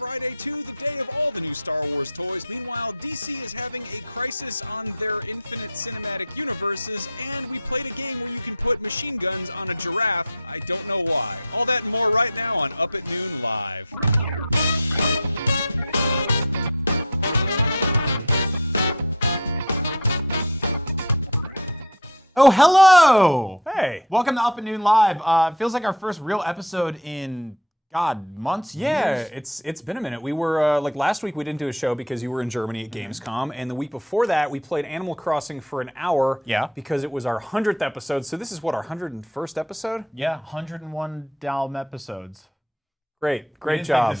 Friday 2, the day of all the new Star Wars toys. Meanwhile, DC is having a crisis on their infinite cinematic universes, and we played a game where you can put machine guns on a giraffe. I don't know why. All that and more right now on Up at Noon Live. Oh, hello! Hey. Welcome to Up at Noon Live. Feels like our first real episode in, God, months, years? It's been a minute. We were, last week we didn't do a show because you were in Germany at Gamescom, and the week before that we played Animal Crossing for an hour because it was our 100th episode. So this is what, our 101st episode? Yeah, 101 Dalm episodes. Great job.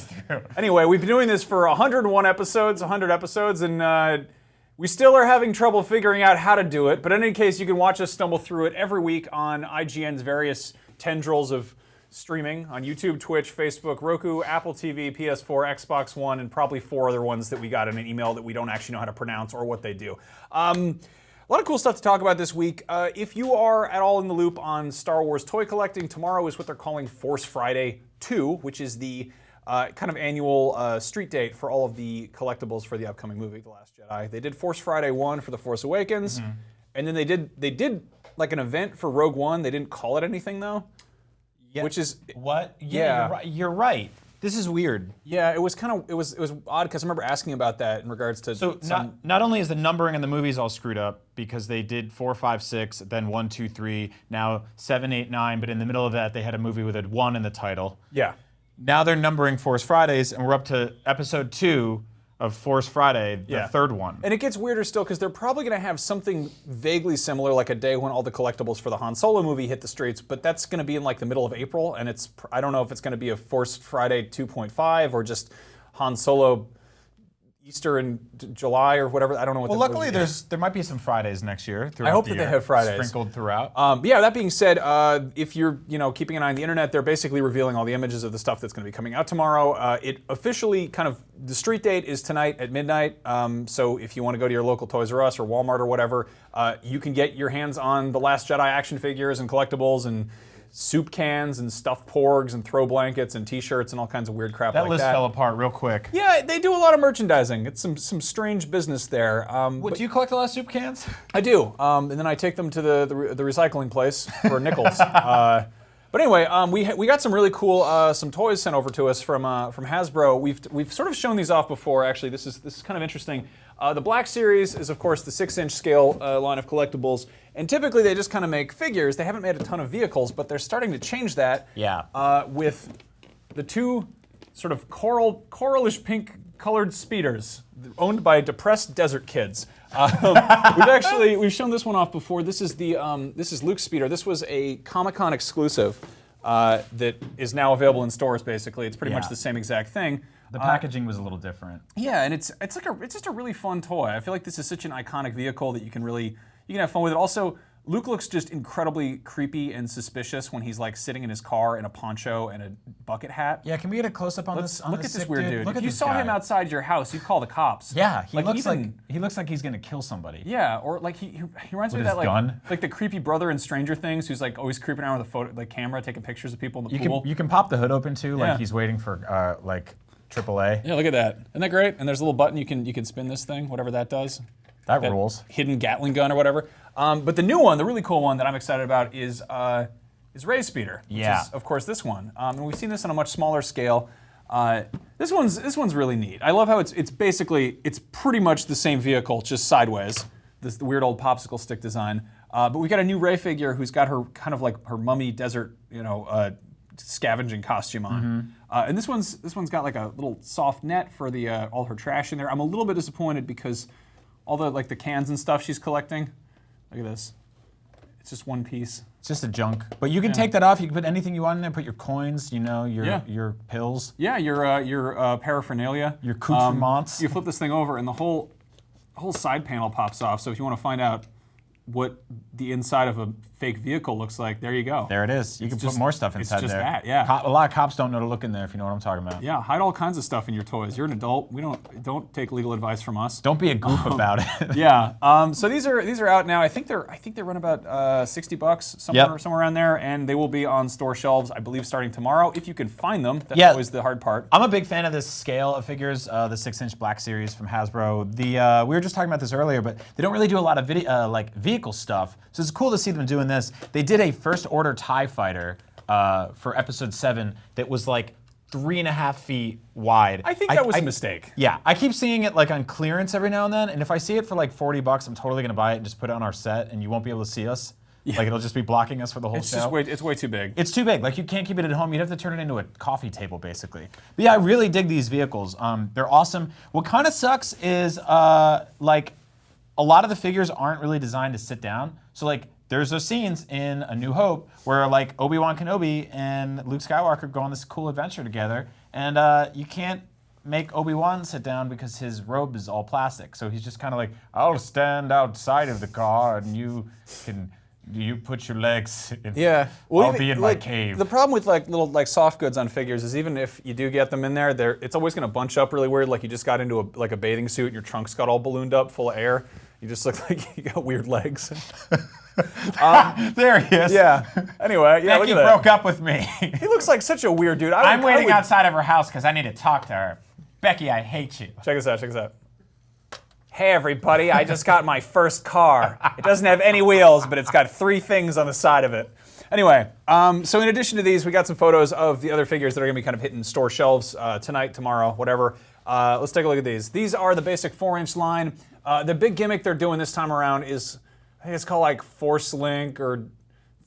Anyway, we've been doing this for 101 episodes, 100 episodes, and we still are having trouble figuring out how to do it. But in any case, you can watch us stumble through it every week on IGN's various tendrils of streaming on YouTube, Twitch, Facebook, Roku, Apple TV, PS4, Xbox One, and probably 4 other ones that we got in an email that we don't actually know how to pronounce or what they do. A lot of cool stuff to talk about this week. If you are at all in the loop on Star Wars toy collecting, tomorrow is what they're calling Force Friday 2, which is the kind of annual street date for all of the collectibles for the upcoming movie, The Last Jedi. They did Force Friday 1 for The Force Awakens, and then they did like an event for Rogue One. They didn't call it anything though. Yeah. Which is what? Yeah, you're right. This is weird. Yeah, it was odd because I remember asking about that in regards to. So not only is the numbering in the movies all screwed up because they did 4, 5, 6, then 1, 2, 3, now 7, 8, 9, but in the middle of that they had a movie with a 1 in the title. Yeah. Now they're numbering Force Fridays, and we're up to episode 2 of Force Friday, the third one. And it gets weirder still because they're probably going to have something vaguely similar, like a day when all the collectibles for the Han Solo movie hit the streets, but that's going to be in like the middle of April, and I don't know if it's going to be a Force Friday 2.5 or just Han Solo Easter in July or whatever. I don't know what. Well, luckily there might be some Fridays next year. I hope that they have Fridays sprinkled throughout. Yeah. That being said, if you're keeping an eye on the internet, they're basically revealing all the images of the stuff that's going to be coming out tomorrow. It officially the street date is tonight at midnight. So if you want to go to your local Toys R Us or Walmart or whatever, you can get your hands on the Last Jedi action figures and collectibles and soup cans and stuffed porgs and throw blankets and T-shirts and all kinds of weird crap like that. That list fell apart real quick. Yeah, they do a lot of merchandising. It's some strange business there. Do you collect a lot of soup cans? I do, and then I take them to the recycling place for nickels. But anyway, we got some really cool some toys sent over to us from Hasbro. We've sort of shown these off before. Actually, this is kind of interesting. The Black Series is, of course, the 6-inch scale line of collectibles, and typically they just kind of make figures. They haven't made a ton of vehicles, but they're starting to change that. Yeah. With the two sort of coralish pink colored speeders owned by depressed desert kids. We've shown this one off before. This is Luke's speeder. This was a Comic-Con exclusive that is now available in stores. Basically, it's pretty much the same exact thing. The packaging was a little different. Yeah, and it's just a really fun toy. I feel like this is such an iconic vehicle that you can have fun with it. Also, Luke looks just incredibly creepy and suspicious when he's like sitting in his car in a poncho and a bucket hat. Yeah, can we get a close up on this? Look at this weird dude. Look if you saw him outside your house, you'd call the cops. Yeah, he looks like he's gonna kill somebody. Yeah, or like he reminds me of that like the creepy brother in Stranger Things who's like always creeping around with a camera taking pictures of people in the pool. You can pop the hood open too, like he's waiting for like AAA. Yeah, look at that. Isn't that great? And there's a little button you can spin this thing, whatever that does. That rules. Hidden Gatling gun or whatever. But the new one, the really cool one that I'm excited about is Rey's speeder. Which is, of course, this one. And we've seen this on a much smaller scale. This one's really neat. I love how it's pretty much the same vehicle, just sideways. This weird old popsicle stick design. But we got a new Rey figure who's got her kind of like her mummy desert, scavenging costume on. And this one's got like a little soft net for the all her trash in there. I'm a little bit disappointed because all the cans and stuff she's collecting. Look at this. It's just one piece. It's just a junk. But you can take that off. You can put anything you want in there. Put your coins, your pills. Yeah, your paraphernalia. Your accoutrements. You flip this thing over and the whole side panel pops off. So if you want to find out what the inside of a fake vehicle looks like, there you go. There it is. You can put more stuff inside there. It's just that, yeah. A lot of cops don't know to look in there, if you know what I'm talking about. Yeah, hide all kinds of stuff in your toys. You're an adult. We don't take legal advice from us. Don't be a goof about it. Yeah. So these are out now. I think they run about $60 somewhere around there, and they will be on store shelves, I believe, starting tomorrow. If you can find them, that's always the hard part. I'm a big fan of this scale of figures, the 6-inch Black Series from Hasbro. We were just talking about this earlier, but they don't really do a lot of like vehicle stuff. So it's cool to see them doing this. They did a First Order TIE Fighter for Episode 7 that was like 3.5 feet wide. I think that was a mistake. Yeah, I keep seeing it like on clearance every now and then, and if I see it for like $40, I'm totally gonna buy it and just put it on our set, and you won't be able to see us. Yeah. Like it'll just be blocking us for the whole show. It's way too big. It's too big. Like you can't keep it at home. You'd have to turn it into a coffee table, basically. But yeah, I really dig these vehicles. They're awesome. What kind of sucks is like a lot of the figures aren't really designed to sit down. So like there's those scenes in A New Hope where like Obi-Wan Kenobi and Luke Skywalker go on this cool adventure together, and you can't make Obi-Wan sit down because his robe is all plastic. So he's just kind of like, I'll stand outside of the car and you put your legs in. Yeah, I'll be in my cave. The problem with like little like soft goods on figures is even if you do get them in there, it's always going to bunch up really weird. Like you just got into a bathing suit and your trunk's got all ballooned up full of air. You just look like you got weird legs. There he is. Yeah. Anyway, yeah. Becky look at that. broke up with me. He looks like such a weird dude. I'm waiting outside of her house because I need to talk to her. Becky, I hate you. Check this out. Check this out. Hey everybody, I just got my first car. It doesn't have any wheels, but it's got 3 things on the side of it. Anyway, so in addition to these, we got some photos of the other figures that are going to be kind of hitting store shelves tonight, tomorrow, whatever. Let's take a look at these. These are the basic 4-inch line. The big gimmick they're doing this time around is, I think it's called like Force Link or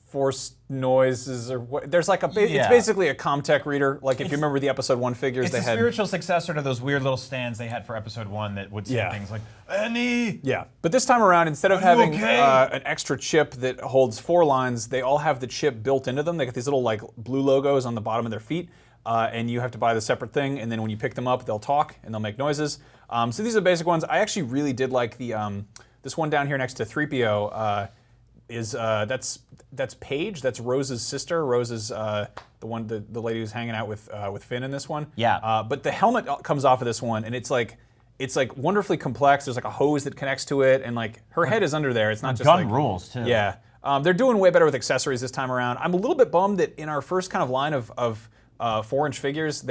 Force Noises or what. There's like it's basically a Comtech reader. Like if you remember the Episode 1 figures, they had. It's a spiritual successor to those weird little stands they had for Episode 1 that would say things like, Annie! Yeah, but this time around, instead of having an extra chip that holds 4 lines, they all have the chip built into them. They got these little like blue logos on the bottom of their feet, and you have to buy the separate thing, and then when you pick them up, they'll talk and they'll make noises. So these are the basic ones. I actually really did like the this one down here next to 3PO. That's Paige. That's Rose's sister. Rose's the lady who's hanging out with Finn in this one. Yeah. But the helmet comes off of this one, and it's like wonderfully complex. There's like a hose that connects to it, and like her head is under there. It's not just gun like rules too. Yeah. They're doing way better with accessories this time around. I'm a little bit bummed that in our first kind of line of 4-inch figures,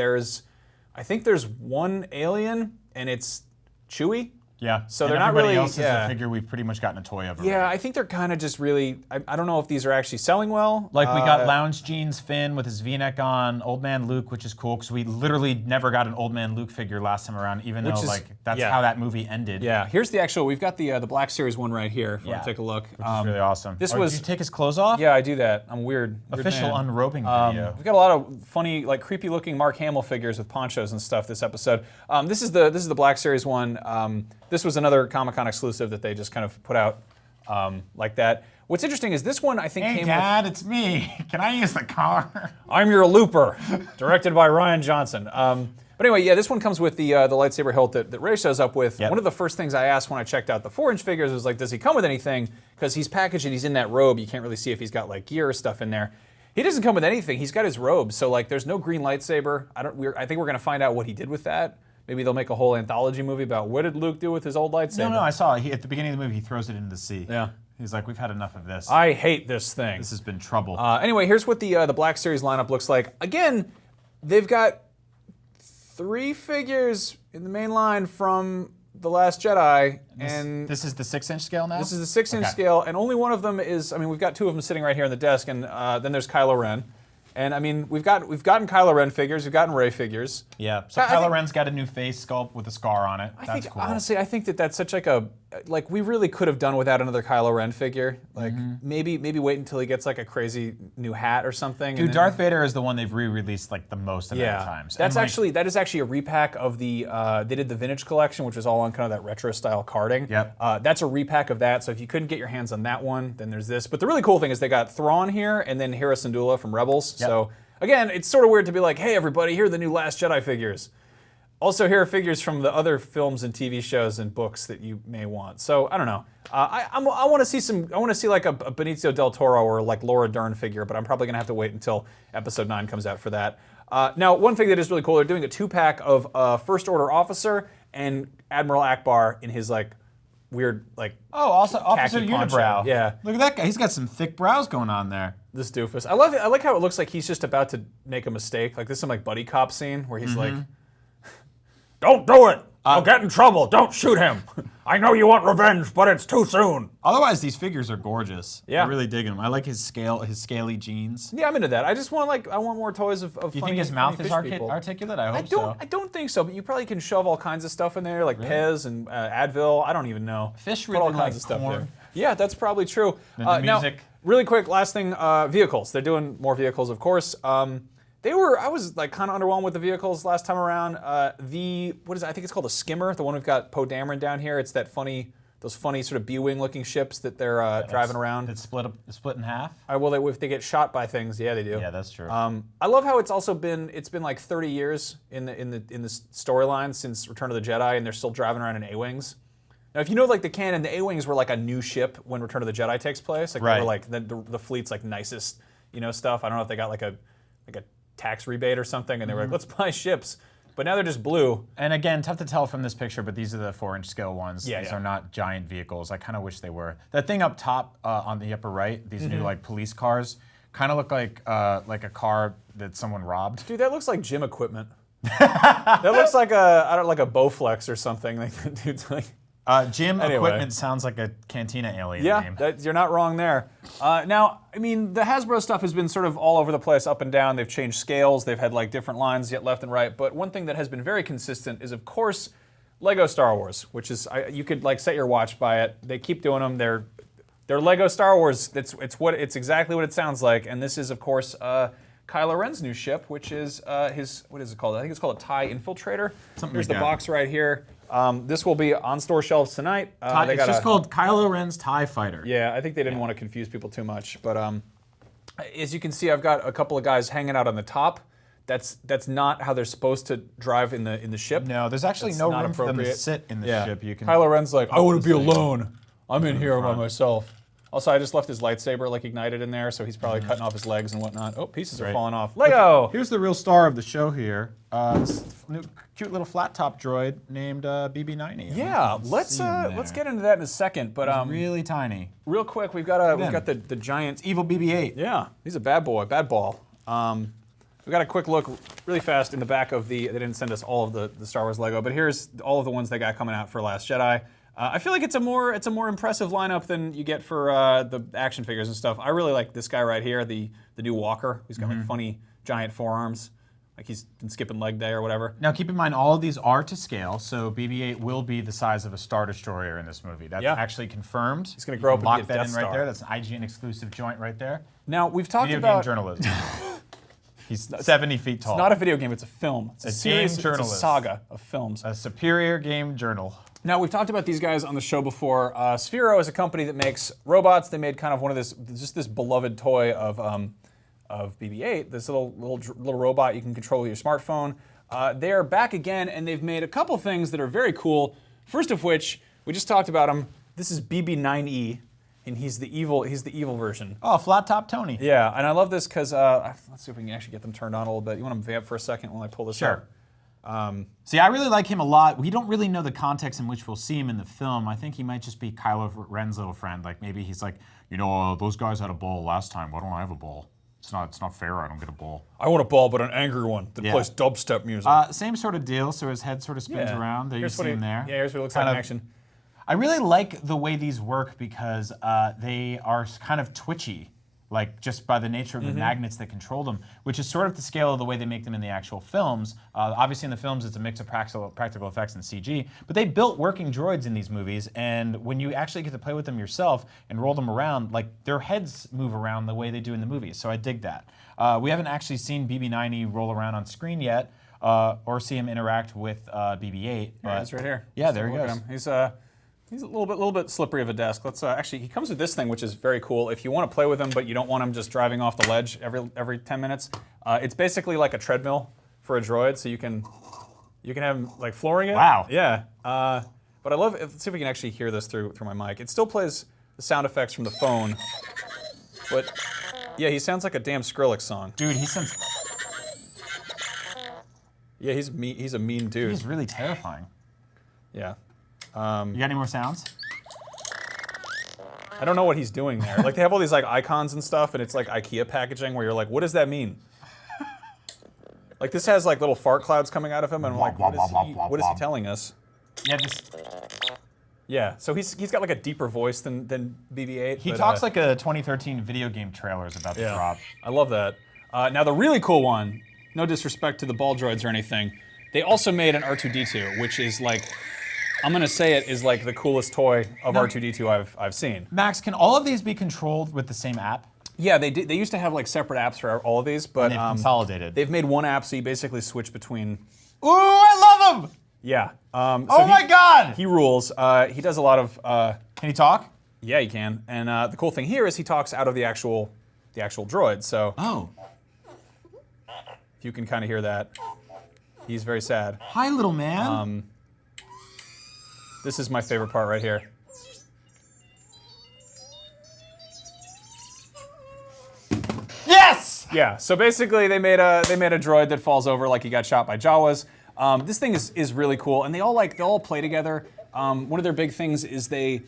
I think there's one alien, and it's Chewie. Yeah. So and they're not really. Everybody else is a figure we've pretty much gotten a toy of. Yeah, I think they're kind of just really. I don't know if these are actually selling well. Like we got Lounge Jeans Finn with his V-neck on, Old Man Luke, which is cool because we literally never got an Old Man Luke figure last time around, even though like that's how that movie ended. Yeah. Here's the actual. We've got the Black Series one right here. If you want to take a look, which is really awesome. This did you take his clothes off? Yeah, I do that. I'm weird. Official unrobing video. We've got a lot of funny, like creepy looking Mark Hamill figures with ponchos and stuff this episode. This is the Black Series one. This was another Comic-Con exclusive that they just kind of put out like that. What's interesting is this one I think came Dad, it's me. Can I use the car? I'm Your Looper, directed by Ryan Johnson. But anyway, yeah, this one comes with the lightsaber hilt that Ray shows up with. Yep. One of the first things I asked when I checked out the 4-inch figures was like, does he come with anything? Because he's packaged and he's in that robe. You can't really see if he's got like gear or stuff in there. He doesn't come with anything. He's got his robe. So like, there's no green lightsaber. I think we're gonna find out what he did with that. Maybe they'll make a whole anthology movie about what did Luke do with his old lightsaber. No, I saw at the beginning of the movie, he throws it into the sea. Yeah. He's like, we've had enough of this. I hate this thing. This has been trouble. Anyway, here's what the Black Series lineup looks like. Again, they've got 3 figures in the main line from The Last Jedi. And this is the 6-inch scale now? This is the 6-inch scale, and only one of them is, I mean, we've got 2 of them sitting right here on the desk, and then there's Kylo Ren. And I mean, we've gotten Kylo Ren figures, we've gotten Rey figures. Yeah. So Kylo Ren's got a new face sculpt with a scar on it. That's cool. Honestly, I think that's such like we really could have done without another Kylo Ren figure. Like maybe wait until he gets like a crazy new hat or something. Dude, Darth Vader is the one they've re-released like the most of the times. That is actually a repack of the they did the vintage collection, which was all on kind of that retro style carding. Yep. That's a repack of that. So if you couldn't get your hands on that one, then there's this. But the really cool thing is they got Thrawn here and then Hera Syndulla from Rebels. Yep. So again, it's sort of weird to be like, hey everybody, here are the new Last Jedi figures. Also, here are figures from the other films and TV shows and books that you may want. So I don't know. I want to see some. I want to see like a Benicio del Toro or like Laura Dern figure, but I'm probably gonna have to wait until episode 9 comes out for that. Now, one thing that is really cool, they're doing a 2-pack of First Order Officer and Admiral Akbar in his like weird like. Oh, also Officer khaki poncho. Unibrow. Yeah. Look at that guy. He's got some thick brows going on there. This doofus. I love it. I like how it looks like he's just about to make a mistake. Like this is some like buddy cop scene where he's like, "Don't do it. I'll get in trouble. Don't shoot him. I know you want revenge, but it's too soon." Otherwise, these figures are gorgeous. Yeah. I really dig them. I like his scaly jeans. Yeah, I'm into that. I just want I want more toys of Do you funny, think his mouth funny is fish people. articulate? I hope so. I don't think so, but you probably can shove all kinds of stuff in there, like Pez and Advil. I don't even know. Fish Put all really kinds like of stuff corn. there. Yeah, that's probably true. And the Now, music. really quick, last thing, vehicles. They're doing more vehicles, of course. I was like kind of underwhelmed with the vehicles last time around. What is it? I think it's called a skimmer. The one we've got Poe Dameron down here. It's those funny sort of B-wing looking ships that they're driving around. It's split in half. Well, if they get shot by things, yeah, they do. Yeah, that's true. I love how it's been like 30 years in the storyline since Return of the Jedi, and they're still driving around in A-wings. Now, if you know like the canon, the A-wings were like a new ship when Return of the Jedi takes place. Like Right. they were like the fleet's like nicest, stuff. I don't know if they got like a tax rebate or something, and they were like, let's buy ships. But now they're just blue. And again, tough to tell from this picture, but these are the 4-inch scale ones. Yeah, These yeah. are not giant vehicles. I kind of wish they were. That thing up top on the upper right, these new like police cars, kind of look like a car that someone robbed. Dude, that looks like gym equipment. That looks like a Bowflex or something. Like that dude's like. Gym Anyway. equipment sounds like a Cantina alien Yeah, name. you're not wrong there. Now, I mean, the Hasbro stuff has been sort of all over the place, up and down. They've changed scales. They've had like different lines yet left and right. But one thing that has been very consistent is, of course, Lego Star Wars, which is you could like set your watch by it. They keep doing them. They're Lego Star Wars. It's exactly what it sounds like. And this is, of course, Kylo Ren's new ship, which is his, what is it called? I think it's called a TIE Infiltrator. Here's the that. box right here. This will be on store shelves tonight. It's just called Kylo Ren's TIE Fighter. Yeah, I think they didn't want to confuse people too much. But as you can see, I've got a couple of guys hanging out on the top. That's not how they're supposed to drive in the ship. No, there's actually That's no not room for them to appropriate. sit in the Yeah. ship. You can. Kylo Ren's like, I want to be alone. I'm in here by myself. Also, I just left his lightsaber like ignited in there, so he's probably cutting off his legs and whatnot. Oh, pieces are falling off. Lego! Here's the real star of the show here. This new, cute little flat top droid named BB-90. Yeah, let's get into that in a second. But really tiny. real quick, we've got the giant. Evil BB-8. Yeah, he's a bad boy, bad ball. We got a quick look really fast in the back of they didn't send us all of the Star Wars Lego, but here's all of the ones they got coming out for Last Jedi. I feel like it's a more impressive lineup than you get for the action figures and stuff. I really like this guy right here, the new Walker. He's got like funny giant forearms, like he's been skipping leg day or whatever. Now keep in mind, all of these are to scale, so BB-8 will be the size of a Star Destroyer in this movie. That's actually confirmed. He's gonna grow up and lock be a that Death in right Star. there. That's an IGN exclusive joint right there. Now we've talked Video about game journalism. He's 70 feet tall. It's not a video game; it's a film. It's a series. game journalist. It's a saga of films. A superior game journal. Now, we've talked about these guys on the show before. Sphero is a company that makes robots. They made kind of this beloved toy of BB-8, this little robot you can control with your smartphone. They are back again, and they've made a couple things that are very cool. First of which, we just talked about him. This is BB-9E, and he's the evil version. Oh, flat top Tony. Yeah, and I love this because let's see if we can actually get them turned on a little bit. You want them to vamp for a second while I pull this Sure. up? See, I really like him a lot. We don't really know the context in which we'll see him in the film. I think he might just be Kylo Ren's little friend. Like maybe he's like, those guys had a ball last time. Why don't I have a ball? It's not fair. I don't get a ball. I want a ball, but an angry one that plays dubstep music. Same sort of deal. So his head sort of spins around. There Here's you see him there. Yeah, here's what it looks like in action. I really like the way these work because they are kind of twitchy, like just by the nature of the magnets that control them, which is sort of the scale of the way they make them in the actual films. Obviously in the films it's a mix of practical effects and CG, but they built working droids in these movies, and when you actually get to play with them yourself and roll them around, like their heads move around the way they do in the movies, so I dig that. We haven't actually seen BB-9E roll around on screen yet, or see him interact with BB-8. Yeah, he's right here. Yeah, Just there he look at goes. him. He's a little bit slippery of a desk. Let's actually, he comes with this thing, which is very cool. If you want to play with him, but you don't want him just driving off the ledge every 10 minutes, it's basically like a treadmill for a droid. So you can You can have him like flooring it. Wow. Yeah. But I love. Let's see if we can actually hear this through my mic. It still plays the sound effects from the phone, but yeah, he sounds like a damn Skrillex song. Dude, he sounds. Yeah, he's a mean dude. He's really terrifying. Yeah. You got any more sounds? I don't know what he's doing there. Like they have all these like icons and stuff, and it's like IKEA packaging where you're like, what does that mean? Like this has like little fart clouds coming out of him, and I'm like, what is he telling us? Yeah, this. Yeah, so he's got like a deeper voice than BB-8. He talks like a 2013 video game trailer is about to drop. I love that. Now the really cool one, no disrespect to the ball droids or anything, they also made an R2-D2, which is like, I'm gonna say it is like the coolest toy of R2-D2 I've seen. Max, can all of these be controlled with the same app? Yeah, they used to have like separate apps for all of these, but They've consolidated. they've made one app so you basically switch between. Ooh, I love him! Yeah. Oh my God! He rules. He does a lot of. Can he talk? Yeah, he can. And the cool thing here is he talks out of the actual droid. So Oh. if you can kind of hear that, he's very sad. Hi, little man. This is my favorite part right here. Yes! Yeah. So basically, they made a droid that falls over like he got shot by Jawas. This thing is really cool, and they all play together. One of their big things is they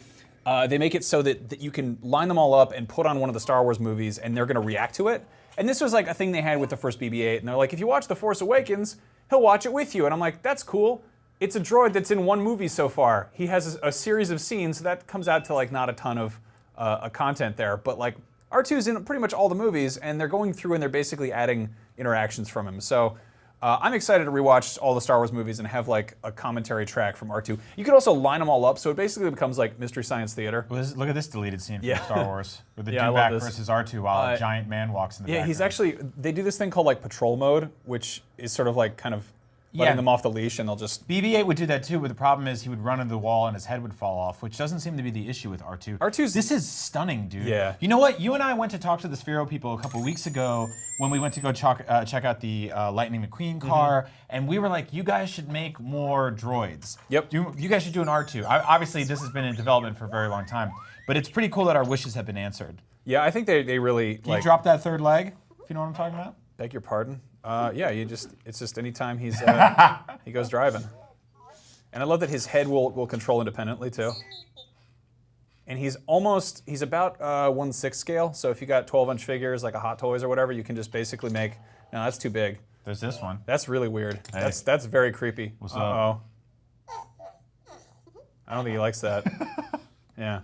make it so that you can line them all up and put on one of the Star Wars movies, and they're going to react to it. And this was like a thing they had with the first BB-8, and they're like, if you watch The Force Awakens, he'll watch it with you. And I'm like, that's cool. It's a droid that's in one movie so far. He has a series of scenes, so that comes out to like not a ton of content there, but like R2's in pretty much all the movies, and they're going through and they're basically adding interactions from him. So I'm excited to rewatch all the Star Wars movies and have like a commentary track from R2. You could also line them all up, so it basically becomes like Mystery Science Theater. Look at this deleted scene from Star Wars with the Yeah, I love Dewback this. versus R2 while a giant man walks in the background. He's actually, they do this thing called like patrol mode, which is sort of like kind of letting them off the leash, and they'll just... BB-8 would do that too, but the problem is he would run into the wall and his head would fall off, which doesn't seem to be the issue with R2. R2's... This is stunning, dude. Yeah. You know what? You and I went to talk to the Sphero people a couple weeks ago when we went to go check out the Lightning McQueen car, and we were like, you guys should make more droids. Yep. You guys should do an R2. Obviously, this has been in development for a very long time, but it's pretty cool that our wishes have been answered. Yeah, I think they really... Can you drop that third leg, if you know what I'm talking about? Beg your pardon? Yeah, it's just anytime he's he goes driving. And I love that his head will control independently too. And he's about 1/6 scale, so if you got 12-inch figures like a Hot Toys or whatever, you can just basically make, no, that's too big. There's this one. That's really weird. Hey. That's very creepy. What's Uh-oh. I don't think he likes that. Yeah.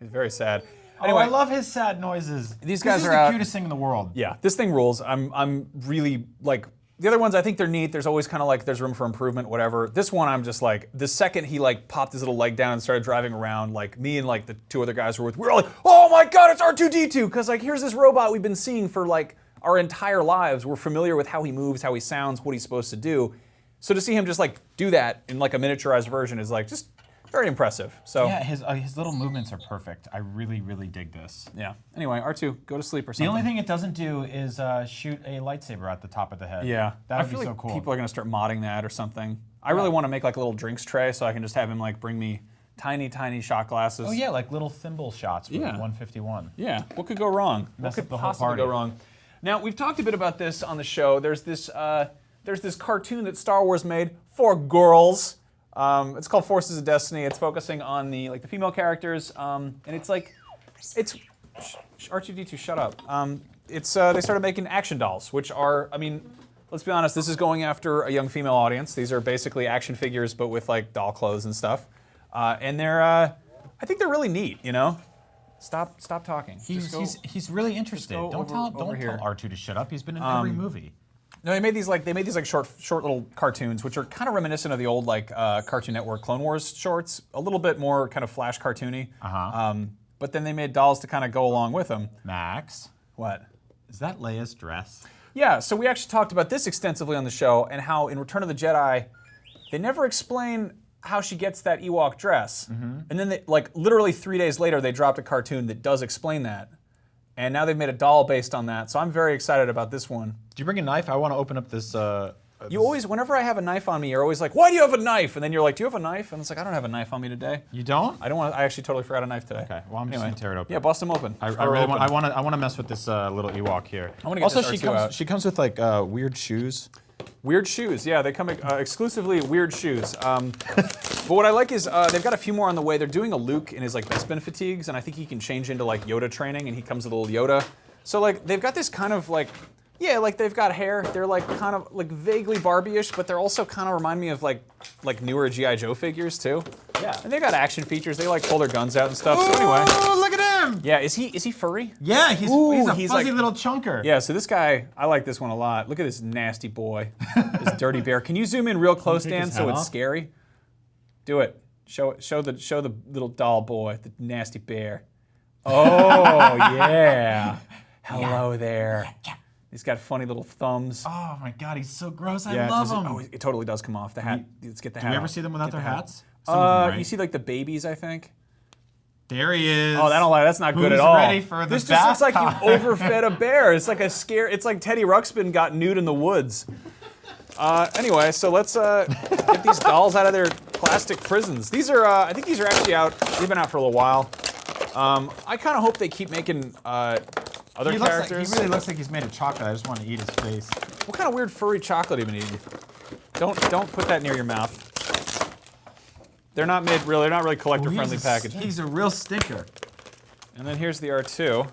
He's very sad. Anyway, I love his sad noises. These guys this is are the out. cutest thing in the world. Yeah, this thing rules. I'm really like the other ones. I think they're neat. There's always kind of like there's room for improvement, whatever. This one, I'm just like the second he like popped his little leg down and started driving around, like me and like the two other guys were with, we were all like, oh my god, it's R2-D2, because like here's this robot we've been seeing for like our entire lives. We're familiar with how he moves, how he sounds, what he's supposed to do. So to see him just like do that in like a miniaturized version is like just very impressive. So Yeah, his little movements are perfect. I really, really dig this. yeah. Anyway, R2, go to sleep or The something. only thing it doesn't do is shoot a lightsaber at the top of the head. Yeah, that would I be feel so like cool. people are gonna start modding that or something. I really want to make like a little drinks tray so I can just have him like bring me tiny, tiny shot glasses. Oh yeah, like little thimble shots with Yeah. 151. Yeah. What could go wrong? Mess What could up the whole possibly party. go wrong? Now we've talked a bit about this on the show. There's this cartoon that Star Wars made for girls. It's called Forces of Destiny. It's focusing on the female characters, and it's R2-D2, shut up. They started making action dolls, which are, I mean, let's be honest, this is going after a young female audience. These are basically action figures, but with like doll clothes and stuff. And they're, I think they're really neat. You know, stop talking. He's really interested. go Don't over tell here. R2 to shut up. He's been in every movie. No, they made these short little cartoons, which are kind of reminiscent of the old Cartoon Network Clone Wars shorts, a little bit more kind of flash cartoony. But then they made dolls to kind of go along with them. Max, What? is that Leia's dress? Yeah, so we actually talked about this extensively on the show, and how in Return of the Jedi, they never explain how she gets that Ewok dress. And then they, like literally 3 days later, they dropped a cartoon that does explain that. And now they've made a doll based on that, so I'm very excited about this one. Did you bring a knife? I want to open up this You always, whenever I have a knife on me, you're always like, "Why do you have a knife?" And then you're like, "Do you have a knife?" And it's like, "I don't have a knife on me today." You don't? I don't want. I actually totally forgot a knife today. Okay. Well, I'm just gonna tear it open. Yeah, bust them open. I really want. I want to mess with this little Ewok here. I wanna get also, this she R2 comes. out. She comes with like weird shoes. Weird shoes, yeah, they come exclusively weird shoes. But what I like is they've got a few more on the way. They're doing a Luke in his like Bespin fatigues, and I think he can change into like Yoda training, and he comes with a little Yoda. So like they've got this kind of like, yeah, like they've got hair. They're like kind of like vaguely Barbie-ish, but they're also kind of remind me of like newer G.I. Joe figures too. Yeah. And they got action features. They like pull their guns out and stuff. So anyway. Oh, look at him! Yeah, is he furry? Yeah, he's a he's fuzzy like- little chunker. Yeah, so this guy, I like this one a lot. Look at this nasty boy, this dirty bear. Can you zoom in real close, take Dan, his so hat it's off? scary? Do it. Show the little doll boy, the nasty bear. Oh yeah. Hello there. He's got funny little thumbs. Oh my God, he's so gross. I Yeah, love does it- him. Oh, it totally does come off. The hat. Let's get the hat. Do you ever off. see them without Get their the hat. hats? Some of them, right? You see like the babies, I think. There he is. Oh, I don't lie. That's not good Who's at all. ready for the this just looks like bath you overfed a bear. It's like a scare. It's like Teddy Ruxpin got nude in the woods. Anyway, so let's get these dolls out of their plastic prisons. These are, I think these are actually out. They've been out for a little while. I kind of hope they keep making other He characters. really looks like he's made of chocolate. I just want to eat his face. What kind of weird furry chocolate have you been eating? Don't put that near your mouth. They're not really collector-friendly packaging. He's a real stinker. And then here's the R2,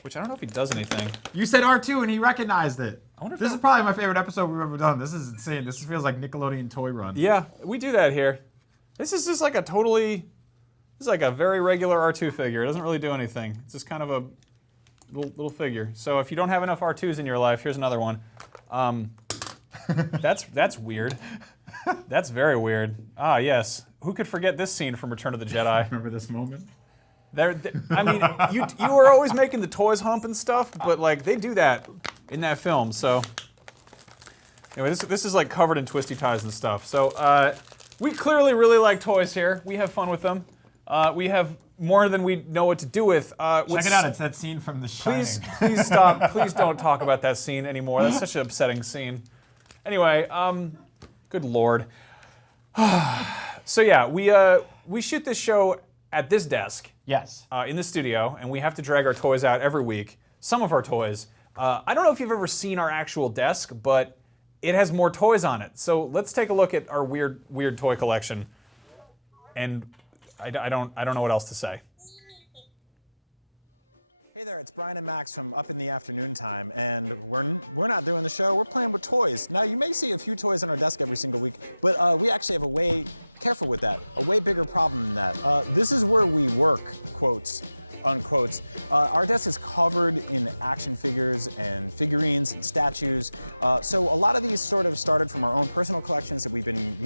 which I don't know if he does anything. You said R2 and he recognized it. I wonder if This that- is probably my favorite episode we've ever done. This is insane. This feels like Nickelodeon Toy Run. Yeah, we do that here. This is just like a totally, this is like a very regular R2 figure. It doesn't really do anything. It's just kind of a little figure. So if you don't have enough R2s in your life, here's another one. That's weird. That's very weird. Ah, yes. Who could forget this scene from Return of the Jedi? Remember this moment? I mean, you were always making the toys hump and stuff, but like they do that in that film. So anyway, this is like covered in twisty ties and stuff. So we clearly really like toys here. We have fun with them. We have more than we know what to do with. Check it out. It's that scene from The Shining. Please stop. Please don't talk about that scene anymore. That's such an upsetting scene. Anyway, good Lord. So yeah, we shoot this show at this desk. Yes. In the studio, and we have to drag our toys out every week. Some of our toys. I don't know if you've ever seen our actual desk, but it has more toys on it. So let's take a look at our weird toy collection. And I don't know what else to say. Hey there, it's Brian and Max from Up in the Afternoon Time, and we're not doing the show, we're playing with toys. Now, you may see a few toys on our desk every single week, but we actually have a way, careful with that, a way bigger problem than that. This is where we work, quotes, unquotes. Our desk is covered in action figures and figurines and statues. So a lot of these sort of started from our own personal collections that we've been,